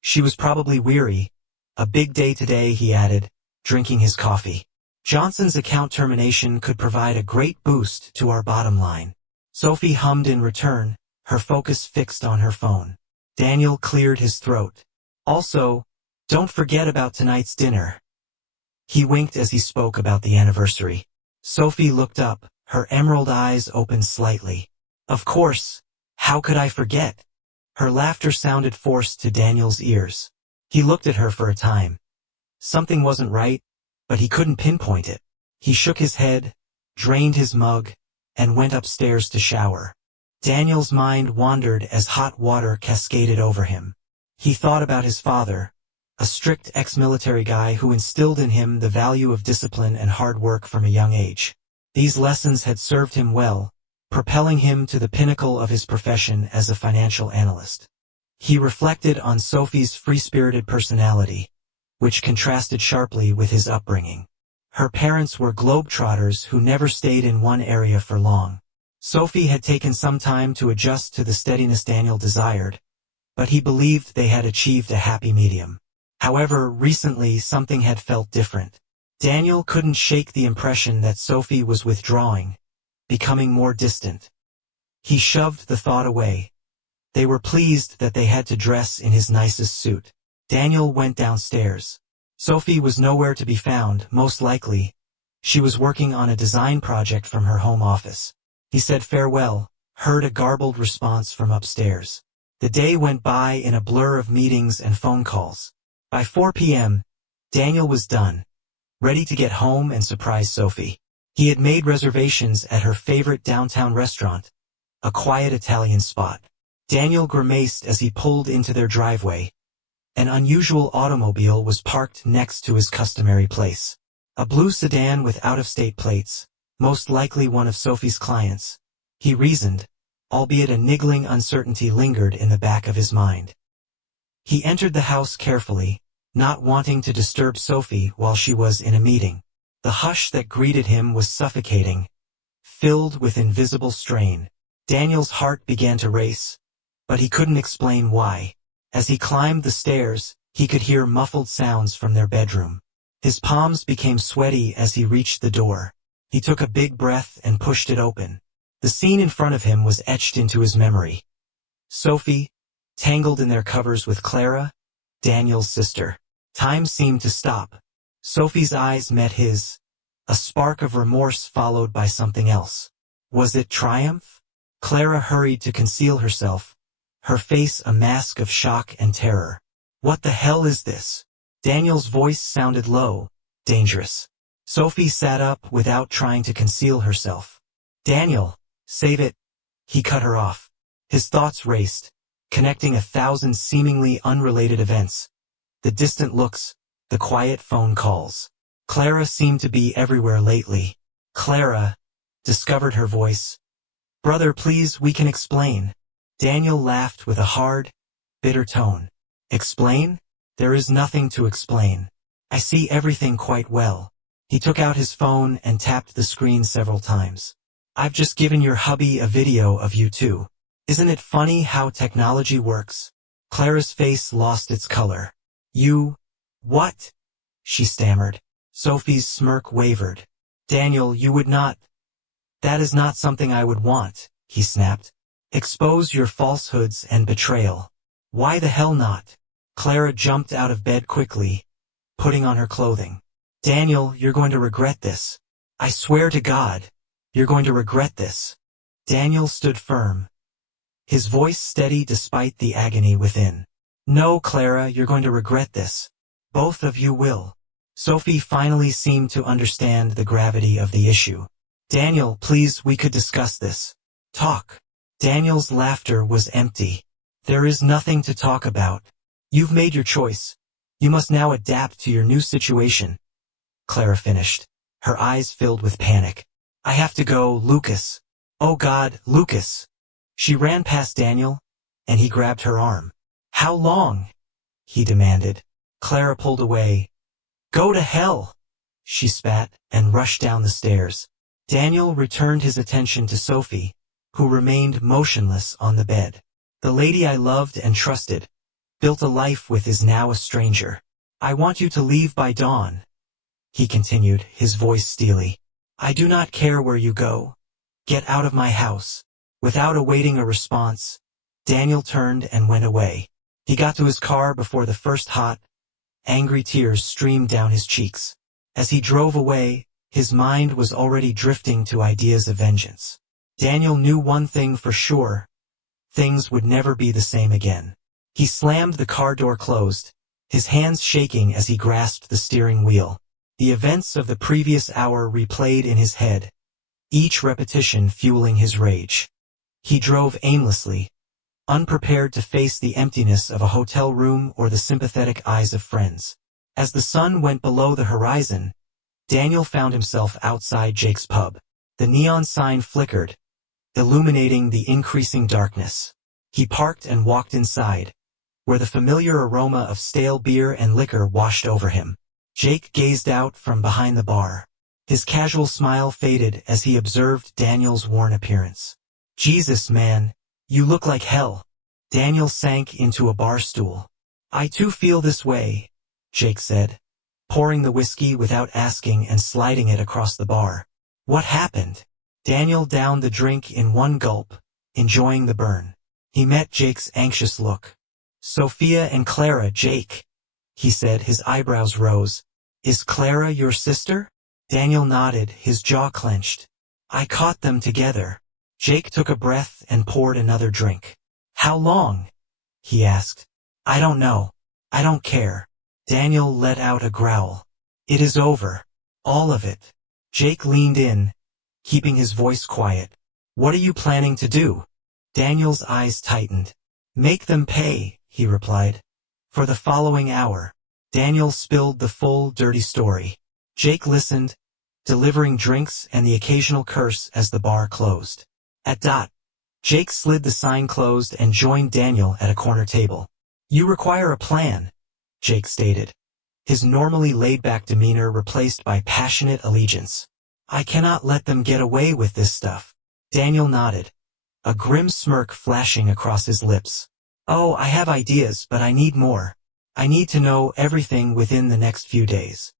She was probably weary. A big day today, he added, drinking his coffee. Johnson's account termination could provide a great boost to our bottom line. Sophie hummed in return, her focus fixed on her phone. Daniel cleared his throat. Also, don't forget about tonight's dinner. He winked as he spoke about the anniversary. Sophie looked up, her emerald eyes opened slightly. Of course, how could I forget? Her laughter sounded forced to Daniel's ears. He looked at her for a time. Something wasn't right, but he couldn't pinpoint it. He shook his head, drained his mug, and went upstairs to shower. Daniel's mind wandered as hot water cascaded over him. He thought about his father, a strict ex-military guy who instilled in him the value of discipline and hard work from a young age. These lessons had served him well, propelling him to the pinnacle of his profession as a financial analyst. He reflected on Sophie's free-spirited personality, which contrasted sharply with his upbringing. Her parents were globetrotters who never stayed in one area for long. Sophie had taken some time to adjust to the steadiness Daniel desired, but he believed they had achieved a happy medium. However, recently something had felt different. Daniel couldn't shake the impression that Sophie was withdrawing, becoming more distant. He shoved the thought away. They were pleased that they had to dress in his nicest suit. Daniel went downstairs. Sophie was nowhere to be found, most likely. She was working on a design project from her home office. He said farewell, heard a garbled response from upstairs. The day went by in a blur of meetings and phone calls. By 4 p.m., Daniel was done, ready to get home and surprise Sophie. He had made reservations at her favorite downtown restaurant, a quiet Italian spot. Daniel grimaced as he pulled into their driveway. An unusual automobile was parked next to his customary place. A blue sedan with out-of-state plates, most likely one of Sophie's clients. He reasoned, albeit a niggling uncertainty lingered in the back of his mind. He entered the house carefully, not wanting to disturb Sophie while she was in a meeting. The hush that greeted him was suffocating, filled with invisible strain. Daniel's heart began to race, but he couldn't explain why. As he climbed the stairs, he could hear muffled sounds from their bedroom. His palms became sweaty as he reached the door. He took a big breath and pushed it open. The scene in front of him was etched into his memory. Sophie, tangled in their covers with Clara, Daniel's sister. Time seemed to stop. Sophie's eyes met his. A spark of remorse followed by something else. Was it triumph? Clara hurried to conceal herself, her face a mask of shock and terror. What the hell is this? Daniel's voice sounded low, dangerous. Sophie sat up without trying to conceal herself. Daniel, save it. He cut her off. His thoughts raced, connecting 1,000 seemingly unrelated events. The distant looks, the quiet phone calls. Clara seemed to be everywhere lately. Clara discovered her voice. Brother, please, we can explain. Daniel laughed with a hard, bitter tone. Explain? There is nothing to explain. I see everything quite well. He took out his phone and tapped the screen several times. I've just given your hubby a video of you two. Isn't it funny how technology works? Clara's face lost its color. You... what? She stammered. Sophie's smirk wavered. Daniel, you would not... That is not something I would want, he snapped. Expose your falsehoods and betrayal. Why the hell not? Clara jumped out of bed quickly, putting on her clothing. Daniel, you're going to regret this. I swear to God, you're going to regret this. Daniel stood firm, his voice steady despite the agony within. No, Clara, you're going to regret this. Both of you will. Sophie finally seemed to understand the gravity of the issue. Daniel, please, we could discuss this. Talk. Daniel's laughter was empty. There is nothing to talk about. You've made your choice. You must now adapt to your new situation. Clara finished, her eyes filled with panic. I have to go, Lucas. Oh God, Lucas. She ran past Daniel, and he grabbed her arm. How long? He demanded. Clara pulled away. Go to hell, she spat, and rushed down the stairs. Daniel returned his attention to Sophie, who remained motionless on the bed. The lady I loved and trusted, built a life with, is now a stranger. I want you to leave by dawn, he continued, his voice steely. I do not care where you go. Get out of my house. Without awaiting a response, Daniel turned and went away. He got to his car before the first hot, angry tears streamed down his cheeks. As he drove away, his mind was already drifting to ideas of vengeance. Daniel knew one thing for sure. Things would never be the same again. He slammed the car door closed, his hands shaking as he grasped the steering wheel. The events of the previous hour replayed in his head, each repetition fueling his rage. He drove aimlessly, unprepared to face the emptiness of a hotel room or the sympathetic eyes of friends. As the sun went below the horizon, Daniel found himself outside Jake's pub. The neon sign flickered, illuminating the increasing darkness. He parked and walked inside, where the familiar aroma of stale beer and liquor washed over him. Jake gazed out from behind the bar. His casual smile faded as he observed Daniel's worn appearance. Jesus, man, you look like hell. Daniel sank into a bar stool. I too feel this way, Jake said, pouring the whiskey without asking and sliding it across the bar. What happened? Daniel downed the drink in one gulp, enjoying the burn. He met Jake's anxious look. Sophia and Clara, Jake, he said, his eyebrows rose. Is Clara your sister? Daniel nodded, his jaw clenched. I caught them together. Jake took a breath and poured another drink. How long? He asked. I don't know. I don't care. Daniel let out a growl. It is over. All of it. Jake leaned in, keeping his voice quiet. What are you planning to do? Daniel's eyes tightened. Make them pay, he replied. For the following hour, Daniel spilled the full, dirty story. Jake listened, delivering drinks and the occasional curse as the bar closed. At dot, Jake slid the sign closed and joined Daniel at a corner table. You require a plan, Jake stated, his normally laid-back demeanor replaced by passionate allegiance. I cannot let them get away with this stuff. Daniel nodded, a grim smirk flashing across his lips. Oh, I have ideas, but I need more. I need to know everything within the next few days.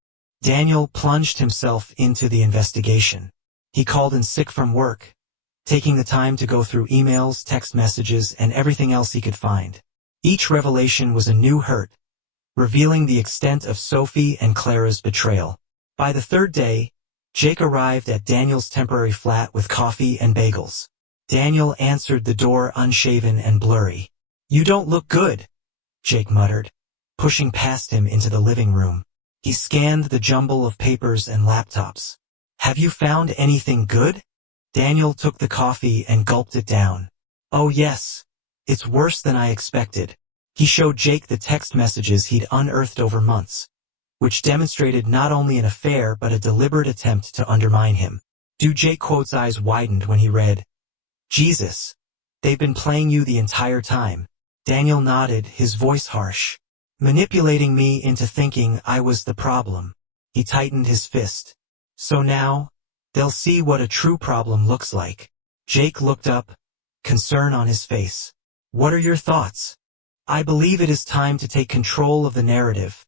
Daniel plunged himself into the investigation. He called in sick from work, taking the time to go through emails, text messages, and everything else he could find. Each revelation was a new hurt, revealing the extent of Sophie and Clara's betrayal. By the third day, Jake arrived at Daniel's temporary flat with coffee and bagels. Daniel answered the door unshaven and blurry. You don't look good, Jake muttered, pushing past him into the living room. He scanned the jumble of papers and laptops. Have you found anything good? Daniel took the coffee and gulped it down. Oh yes. It's worse than I expected. He showed Jake the text messages he'd unearthed over months, which demonstrated not only an affair but a deliberate attempt to undermine him. Jake's eyes widened when he read, Jesus. They've been playing you the entire time. Daniel nodded, his voice harsh. Manipulating me into thinking I was the problem. He tightened his fist. So now, they'll see what a true problem looks like. Jake looked up, concern on his face. What are your thoughts? I believe it is time to take control of the narrative.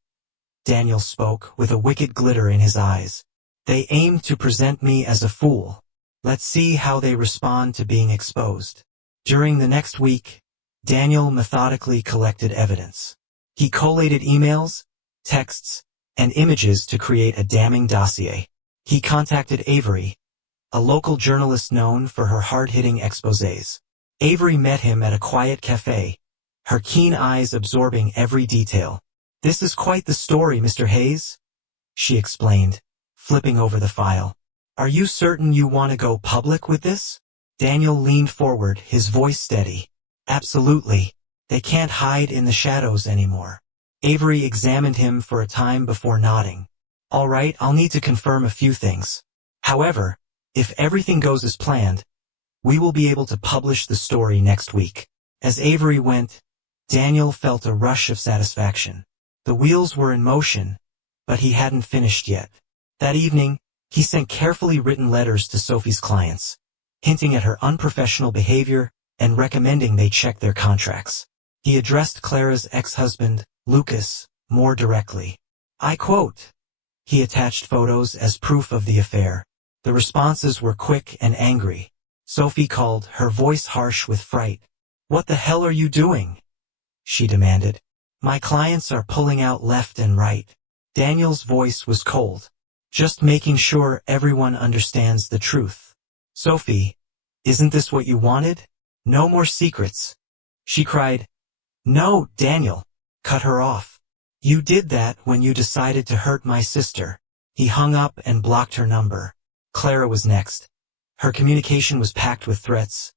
Daniel spoke, with a wicked glitter in his eyes. They aim to present me as a fool. Let's see how they respond to being exposed. During the next week, Daniel methodically collected evidence. He collated emails, texts, and images to create a damning dossier. He contacted Avery, a local journalist known for her hard-hitting exposés. Avery met him at a quiet cafe, her keen eyes absorbing every detail. This is quite the story, Mr. Hayes, she explained, flipping over the file. Are you certain you want to go public with this? Daniel leaned forward, his voice steady. Absolutely. They can't hide in the shadows anymore. Avery examined him for a time before nodding. All right, I'll need to confirm a few things. However, if everything goes as planned, we will be able to publish the story next week. As Avery went, Daniel felt a rush of satisfaction. The wheels were in motion, but he hadn't finished yet. That evening, he sent carefully written letters to Sophie's clients, hinting at her unprofessional behavior and recommending they check their contracts. He addressed Clara's ex-husband, Lucas, more directly. I quote. He attached photos as proof of the affair. The responses were quick and angry. Sophie called, her voice harsh with fright. What the hell are you doing? She demanded. My clients are pulling out left and right. Daniel's voice was cold. Just making sure everyone understands the truth. Sophie, isn't this what you wanted? No more secrets. She cried. No, Daniel. Cut her off. You did that when you decided to hurt my sister. He hung up and blocked her number. Clara was next. Her communication was packed with threats.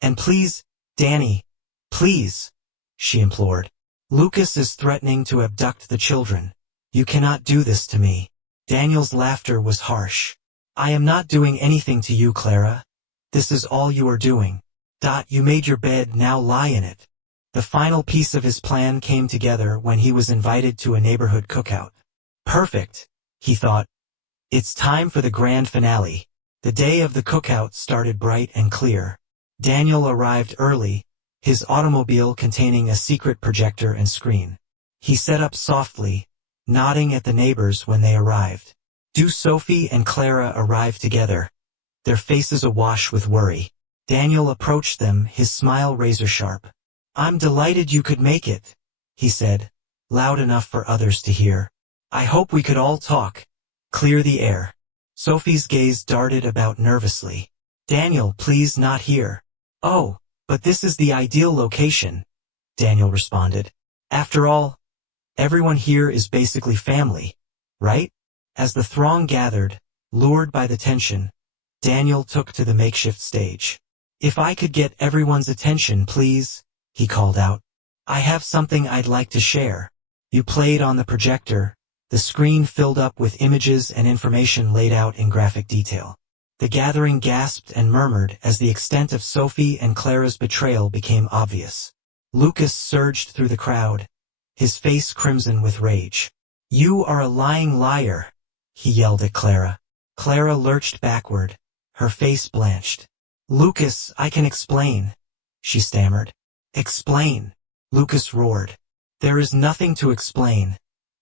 And please, Danny, please, she implored. Lucas is threatening to abduct the children. You cannot do this to me. Daniel's laughter was harsh. I am not doing anything to you, Clara. This is all you are doing. You made your bed, now lie in it. The final piece of his plan came together when he was invited to a neighborhood cookout. Perfect, he thought. It's time for the grand finale. The day of the cookout started bright and clear. Daniel arrived early, his automobile containing a secret projector and screen. He set up softly, nodding at the neighbors when they arrived. Sophie and Clara arrived together, their faces awash with worry. Daniel approached them, his smile razor-sharp. I'm delighted you could make it, he said, loud enough for others to hear. I hope we could all talk. Clear the air. Sophie's gaze darted about nervously. Daniel, please, not here. Oh, but this is the ideal location, Daniel responded. After all, Everyone here is basically family, right? As the throng gathered, lured by the tension, Daniel took to the makeshift stage. "If I could get everyone's attention, please," he called out. "I have something I'd like to share." You played on the projector. The screen filled up with images and information laid out in graphic detail. The gathering gasped and murmured as the extent of Sophie and Clara's betrayal became obvious. Lucas surged through the crowd, his face crimson with rage. "You are a lying liar," he yelled at Clara. Clara lurched backward, her face blanched. "Lucas, I can explain," she stammered. "Explain," Lucas roared. "There is nothing to explain.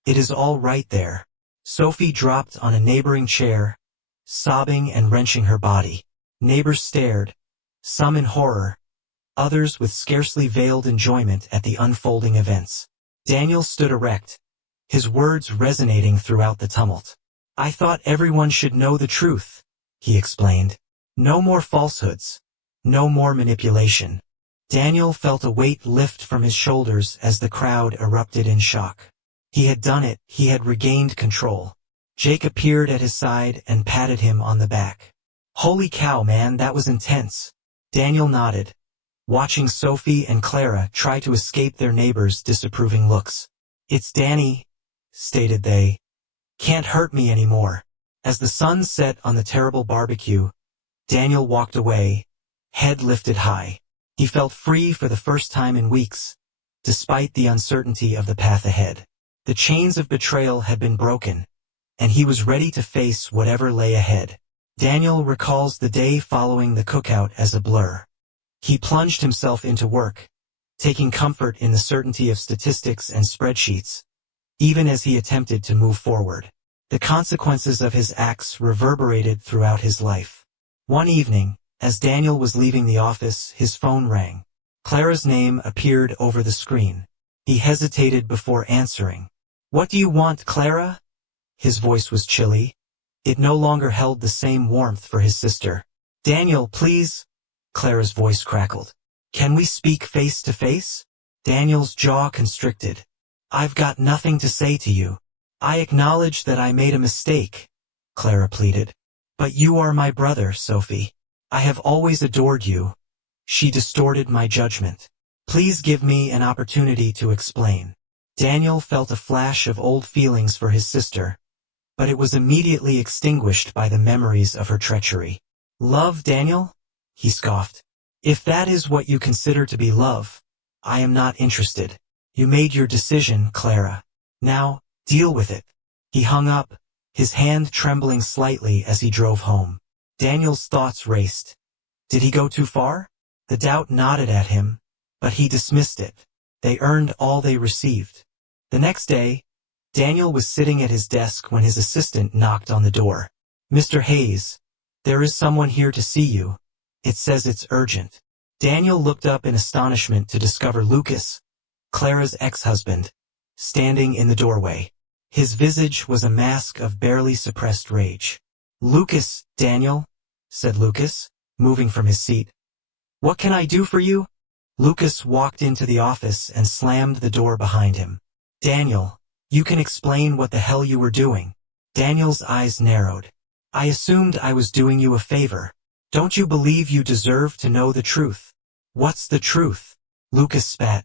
It is all right there." Sophie dropped on a neighboring chair, sobbing and wrenching her body. Neighbors stared, some in horror, others with scarcely veiled enjoyment at the unfolding events. Daniel stood erect, his words resonating throughout the tumult. "I thought everyone should know the truth," he explained. "No more falsehoods. No more manipulation." Daniel felt a weight lift from his shoulders as the crowd erupted in shock. He had done it, he had regained control. Jake appeared at his side and patted him on the back. "Holy cow, man, that was intense." Daniel nodded, watching Sophie and Clara try to escape their neighbors' disapproving looks. "It's Danny," stated they. "Can't hurt me anymore." As the sun set on the terrible barbecue, Daniel walked away, head lifted high. He felt free for the first time in weeks, despite the uncertainty of the path ahead. The chains of betrayal had been broken, and he was ready to face whatever lay ahead. Daniel recalls the day following the cookout as a blur. He plunged himself into work, taking comfort in the certainty of statistics and spreadsheets, even as he attempted to move forward. The consequences of his acts reverberated throughout his life. One evening, as Daniel was leaving the office, his phone rang. Clara's name appeared over the screen. He hesitated before answering. "What do you want, Clara?" His voice was chilly. It no longer held the same warmth for his sister. "Daniel, please," Clara's voice crackled. "Can we speak face to face?" Daniel's jaw constricted. "I've got nothing to say to you." "I acknowledge that I made a mistake," Clara pleaded. "But you are my brother, Sophie. I have always adored you." She distorted my judgment. "Please give me an opportunity to explain." Daniel felt a flash of old feelings for his sister, but it was immediately extinguished by the memories of her treachery. "Love, Daniel?" he scoffed. "If that is what you consider to be love, I am not interested. You made your decision, Clara. Now, deal with it." He hung up, his hand trembling slightly as he drove home. Daniel's thoughts raced. Did he go too far? The doubt nodded at him, but he dismissed it. They earned all they received. The next day, Daniel was sitting at his desk when his assistant knocked on the door. "Mr. Hayes, there is someone here to see you. It says it's urgent." Daniel looked up in astonishment to discover Lucas, Clara's ex-husband, standing in the doorway. His visage was a mask of barely suppressed rage. "Lucas, Daniel," said Lucas, moving from his seat. "What can I do for you?" Lucas walked into the office and slammed the door behind him. "Daniel, you can explain what the hell you were doing." Daniel's eyes narrowed. "I assumed I was doing you a favor. Don't you believe you deserve to know the truth?" "What's the truth?" Lucas spat.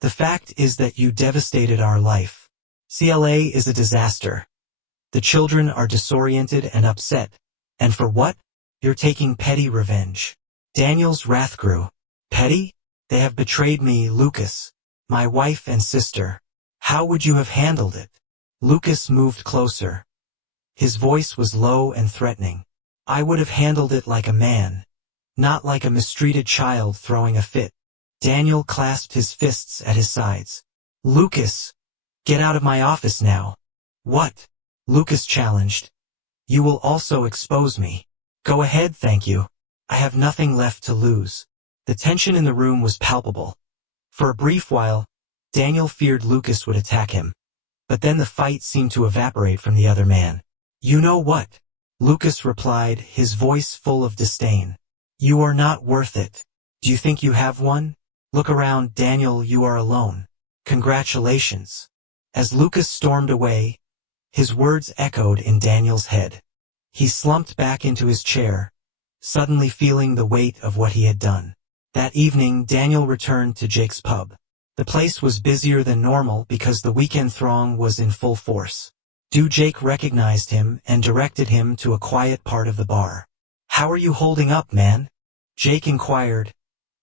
"The fact is that you devastated our life. CLA is a disaster. The children are disoriented and upset. And for what? You're taking petty revenge." Daniel's wrath grew. "Petty? They have betrayed me, Lucas. My wife and sister. How would you have handled it?" Lucas moved closer. His voice was low and threatening. "I would have handled it like a man, not like a mistreated child throwing a fit." Daniel clasped his fists at his sides. "Lucas, get out of my office now." "What?" Lucas challenged. "You will also expose me." "Go ahead, thank you. I have nothing left to lose." The tension in the room was palpable. For a brief while, Daniel feared Lucas would attack him. But then the fight seemed to evaporate from the other man. "You know what?" Lucas replied, his voice full of disdain. "You are not worth it. Do you think you have one? Look around, Daniel, you are alone. Congratulations. As Lucas stormed away, his words echoed in Daniel's head. He slumped back into his chair, suddenly feeling the weight of what he had done. That evening, Daniel returned to Jake's pub. The place was busier than normal because the weekend throng was in full force. Jake recognized him and directed him to a quiet part of the bar. "How are you holding up, man?" Jake inquired,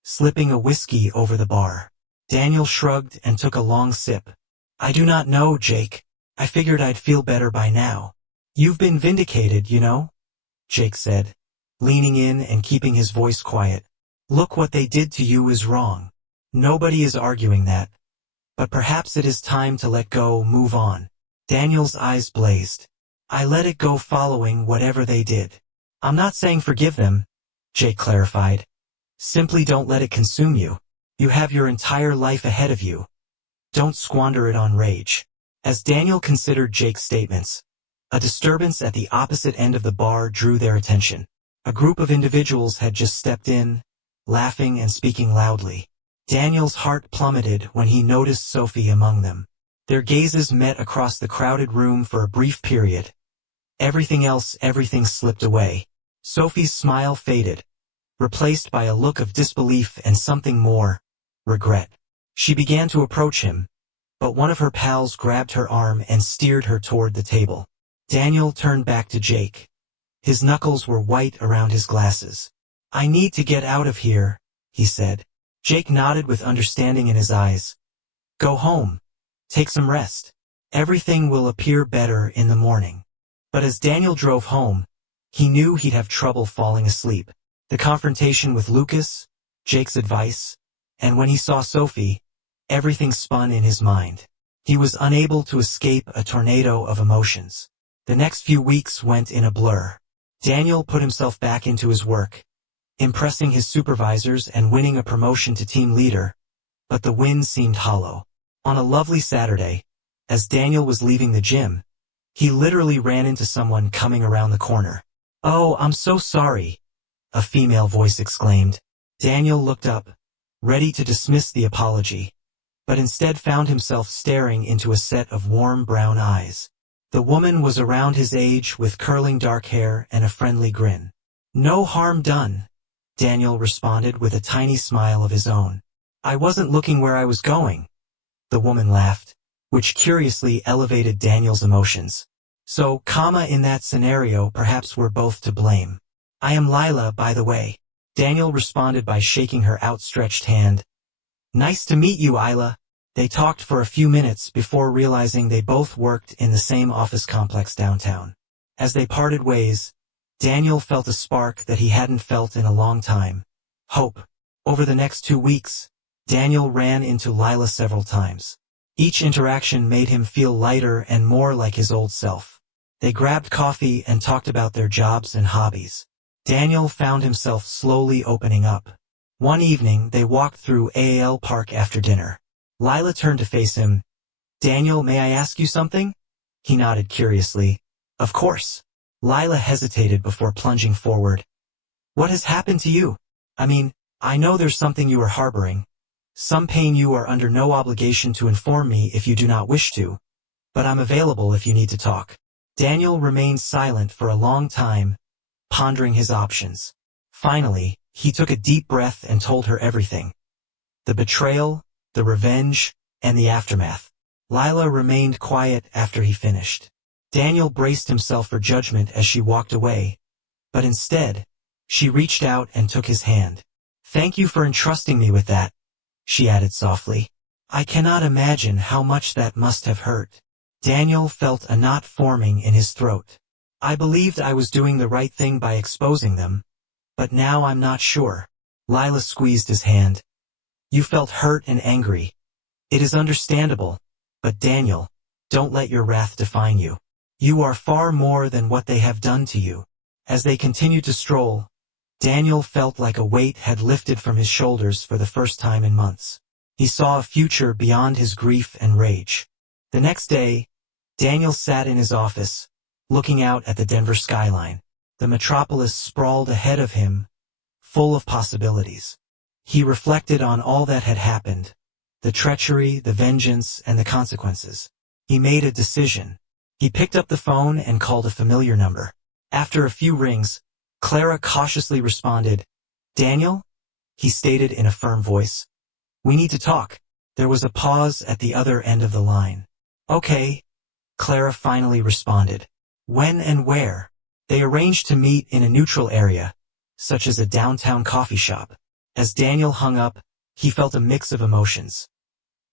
slipping a whiskey over the bar. Daniel shrugged and took a long sip. "I do not know, Jake. I figured I'd feel better by now." "You've been vindicated, you know," Jake said, leaning in and keeping his voice quiet. "Look, what they did to you is wrong. Nobody is arguing that. But perhaps it is time to let go, move on." Daniel's eyes blazed. "I let it go following whatever they did." "I'm not saying forgive them," Jake clarified. "Simply don't let it consume you. You have your entire life ahead of you. Don't squander it on rage." As Daniel considered Jake's statements, a disturbance at the opposite end of the bar drew their attention. A group of individuals had just stepped in, laughing and speaking loudly. Daniel's heart plummeted when he noticed Sophie among them. Their gazes met across the crowded room for a brief period. Everything slipped away. Sophie's smile faded, replaced by a look of disbelief and something more, regret. She began to approach him, but one of her pals grabbed her arm and steered her toward the table. Daniel turned back to Jake. His knuckles were white around his glasses. "I need to get out of here," he said. Jake nodded with understanding in his eyes. "Go home. Take some rest. Everything will appear better in the morning." But as Daniel drove home, he knew he'd have trouble falling asleep. The confrontation with Lucas, Jake's advice, and when he saw Sophie, everything spun in his mind. He was unable to escape a tornado of emotions. The next few weeks went in a blur. Daniel put himself back into his work, impressing his supervisors and winning a promotion to team leader, but the win seemed hollow. On a lovely Saturday, as Daniel was leaving the gym, he literally ran into someone coming around the corner. "Oh, I'm so sorry," a female voice exclaimed. Daniel looked up, ready to dismiss the apology, but instead found himself staring into a set of warm brown eyes. The woman was around his age with curling dark hair and a friendly grin. "No harm done," Daniel responded with a tiny smile of his own. "I wasn't looking where I was going." The woman laughed, which curiously elevated Daniel's emotions. "So, in that scenario perhaps we're both to blame. I am Lila, by the way." Daniel responded by shaking her outstretched hand. "Nice to meet you, Isla." They talked for a few minutes before realizing they both worked in the same office complex downtown. As they parted ways, Daniel felt a spark that he hadn't felt in a long time. Hope. Over the next 2 weeks, Daniel ran into Lila several times. Each interaction made him feel lighter and more like his old self. They grabbed coffee and talked about their jobs and hobbies. Daniel found himself slowly opening up. One evening, they walked through AAL Park after dinner. Lila turned to face him. "Daniel, may I ask you something?" He nodded curiously. "Of course." Lila hesitated before plunging forward. "What has happened to you? I mean, I know there's something you are harboring. Some pain. You are under no obligation to inform me if you do not wish to, but I'm available if you need to talk." Daniel remained silent for a long time, pondering his options. Finally, he took a deep breath and told her everything. The betrayal, the revenge, and the aftermath. Lila remained quiet after he finished. Daniel braced himself for judgment as she walked away, but instead, she reached out and took his hand. "Thank you for entrusting me with that," she added softly. "I cannot imagine how much that must have hurt." Daniel felt a knot forming in his throat. "I believed I was doing the right thing by exposing them, but now I'm not sure." Lila squeezed his hand. "You felt hurt and angry. It is understandable, but Daniel, don't let your wrath define you. You are far more than what they have done to you." As they continued to stroll, Daniel felt like a weight had lifted from his shoulders for the first time in months. He saw a future beyond his grief and rage. The next day, Daniel sat in his office, looking out at the Denver skyline. The metropolis sprawled ahead of him, full of possibilities. He reflected on all that had happened, the treachery, the vengeance, and the consequences. He made a decision. He picked up the phone and called a familiar number. After a few rings, Clara cautiously responded. "Daniel?" he stated in a firm voice. "We need to talk." There was a pause at the other end of the line. "Okay," Clara finally responded. "When and where?" They arranged to meet in a neutral area, such as a downtown coffee shop. As Daniel hung up, he felt a mix of emotions.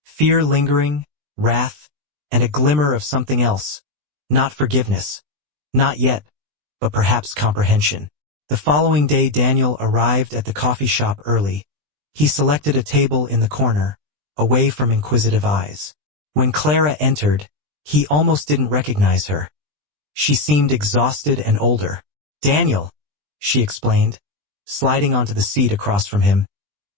Fear lingering, wrath, and a glimmer of something else. Not forgiveness. Not yet, but perhaps comprehension. The following day Daniel arrived at the coffee shop early. He selected a table in the corner, away from inquisitive eyes. When Clara entered, he almost didn't recognize her. She seemed exhausted and older. "Daniel," she explained, sliding onto the seat across from him.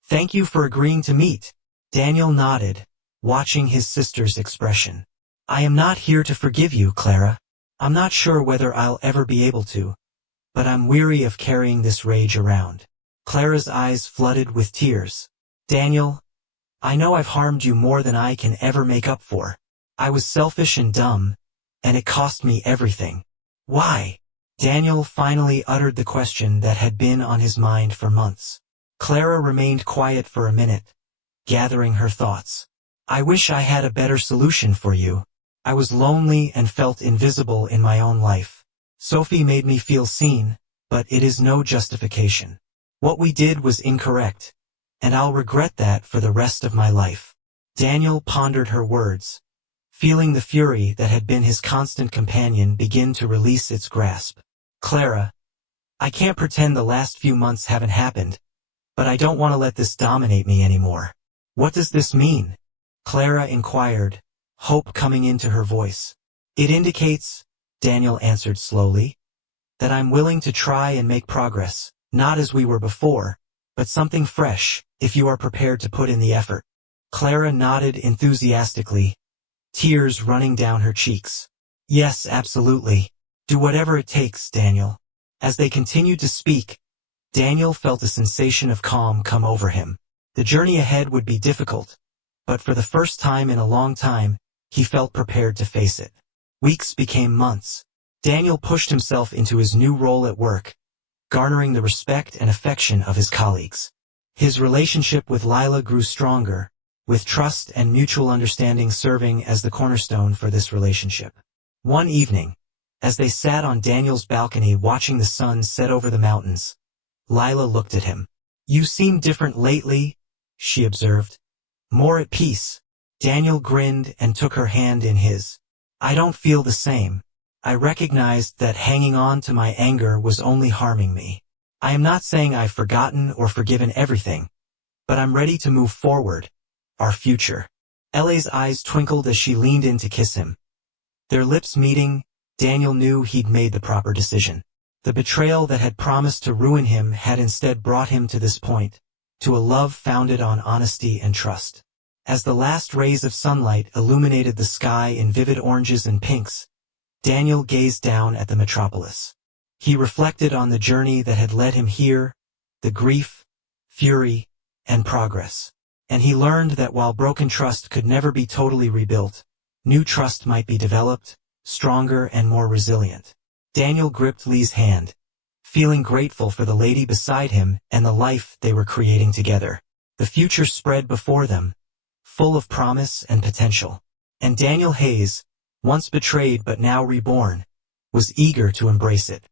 "Thank you for agreeing to meet." Daniel nodded, watching his sister's expression. "I am not here to forgive you, Clara. I'm not sure whether I'll ever be able to, but I'm weary of carrying this rage around." Clara's eyes flooded with tears. "Daniel, I know I've harmed you more than I can ever make up for. I was selfish and dumb, and it cost me everything." "Why?" Daniel finally uttered the question that had been on his mind for months. Clara remained quiet for a minute, gathering her thoughts. "I wish I had a better solution for you. I was lonely and felt invisible in my own life. Sophie made me feel seen, but it is no justification. What we did was incorrect, and I'll regret that for the rest of my life." Daniel pondered her words, feeling the fury that had been his constant companion begin to release its grasp. "Clara, I can't pretend the last few months haven't happened, but I don't want to let this dominate me anymore." "What does this mean?" Clara inquired, hope coming into her voice. "It indicates," Daniel answered slowly, "that I'm willing to try and make progress, not as we were before, but something fresh, if you are prepared to put in the effort." Clara nodded enthusiastically, tears running down her cheeks. "Yes, absolutely. Do whatever it takes, Daniel." As they continued to speak, Daniel felt a sensation of calm come over him. The journey ahead would be difficult, but for the first time in a long time, he felt prepared to face it. Weeks became months. Daniel pushed himself into his new role at work, garnering the respect and affection of his colleagues. His relationship with Lila grew stronger, with trust and mutual understanding serving as the cornerstone for this relationship. One evening, as they sat on Daniel's balcony watching the sun set over the mountains, Lila looked at him. "You seem different lately," she observed. "More at peace." Daniel grinned and took her hand in his. "I don't feel the same. I recognized that hanging on to my anger was only harming me. I am not saying I've forgotten or forgiven everything, but I'm ready to move forward. Our future." Elle's eyes twinkled as she leaned in to kiss him. Their lips meeting, Daniel knew he'd made the proper decision. The betrayal that had promised to ruin him had instead brought him to this point, to a love founded on honesty and trust. As the last rays of sunlight illuminated the sky in vivid oranges and pinks, Daniel gazed down at the metropolis. He reflected on the journey that had led him here, the grief, fury, and progress. And he learned that while broken trust could never be totally rebuilt, new trust might be developed, stronger and more resilient. Daniel gripped Lee's hand, feeling grateful for the lady beside him and the life they were creating together. The future spread before them, full of promise and potential. And Daniel Hayes, once betrayed but now reborn, was eager to embrace it.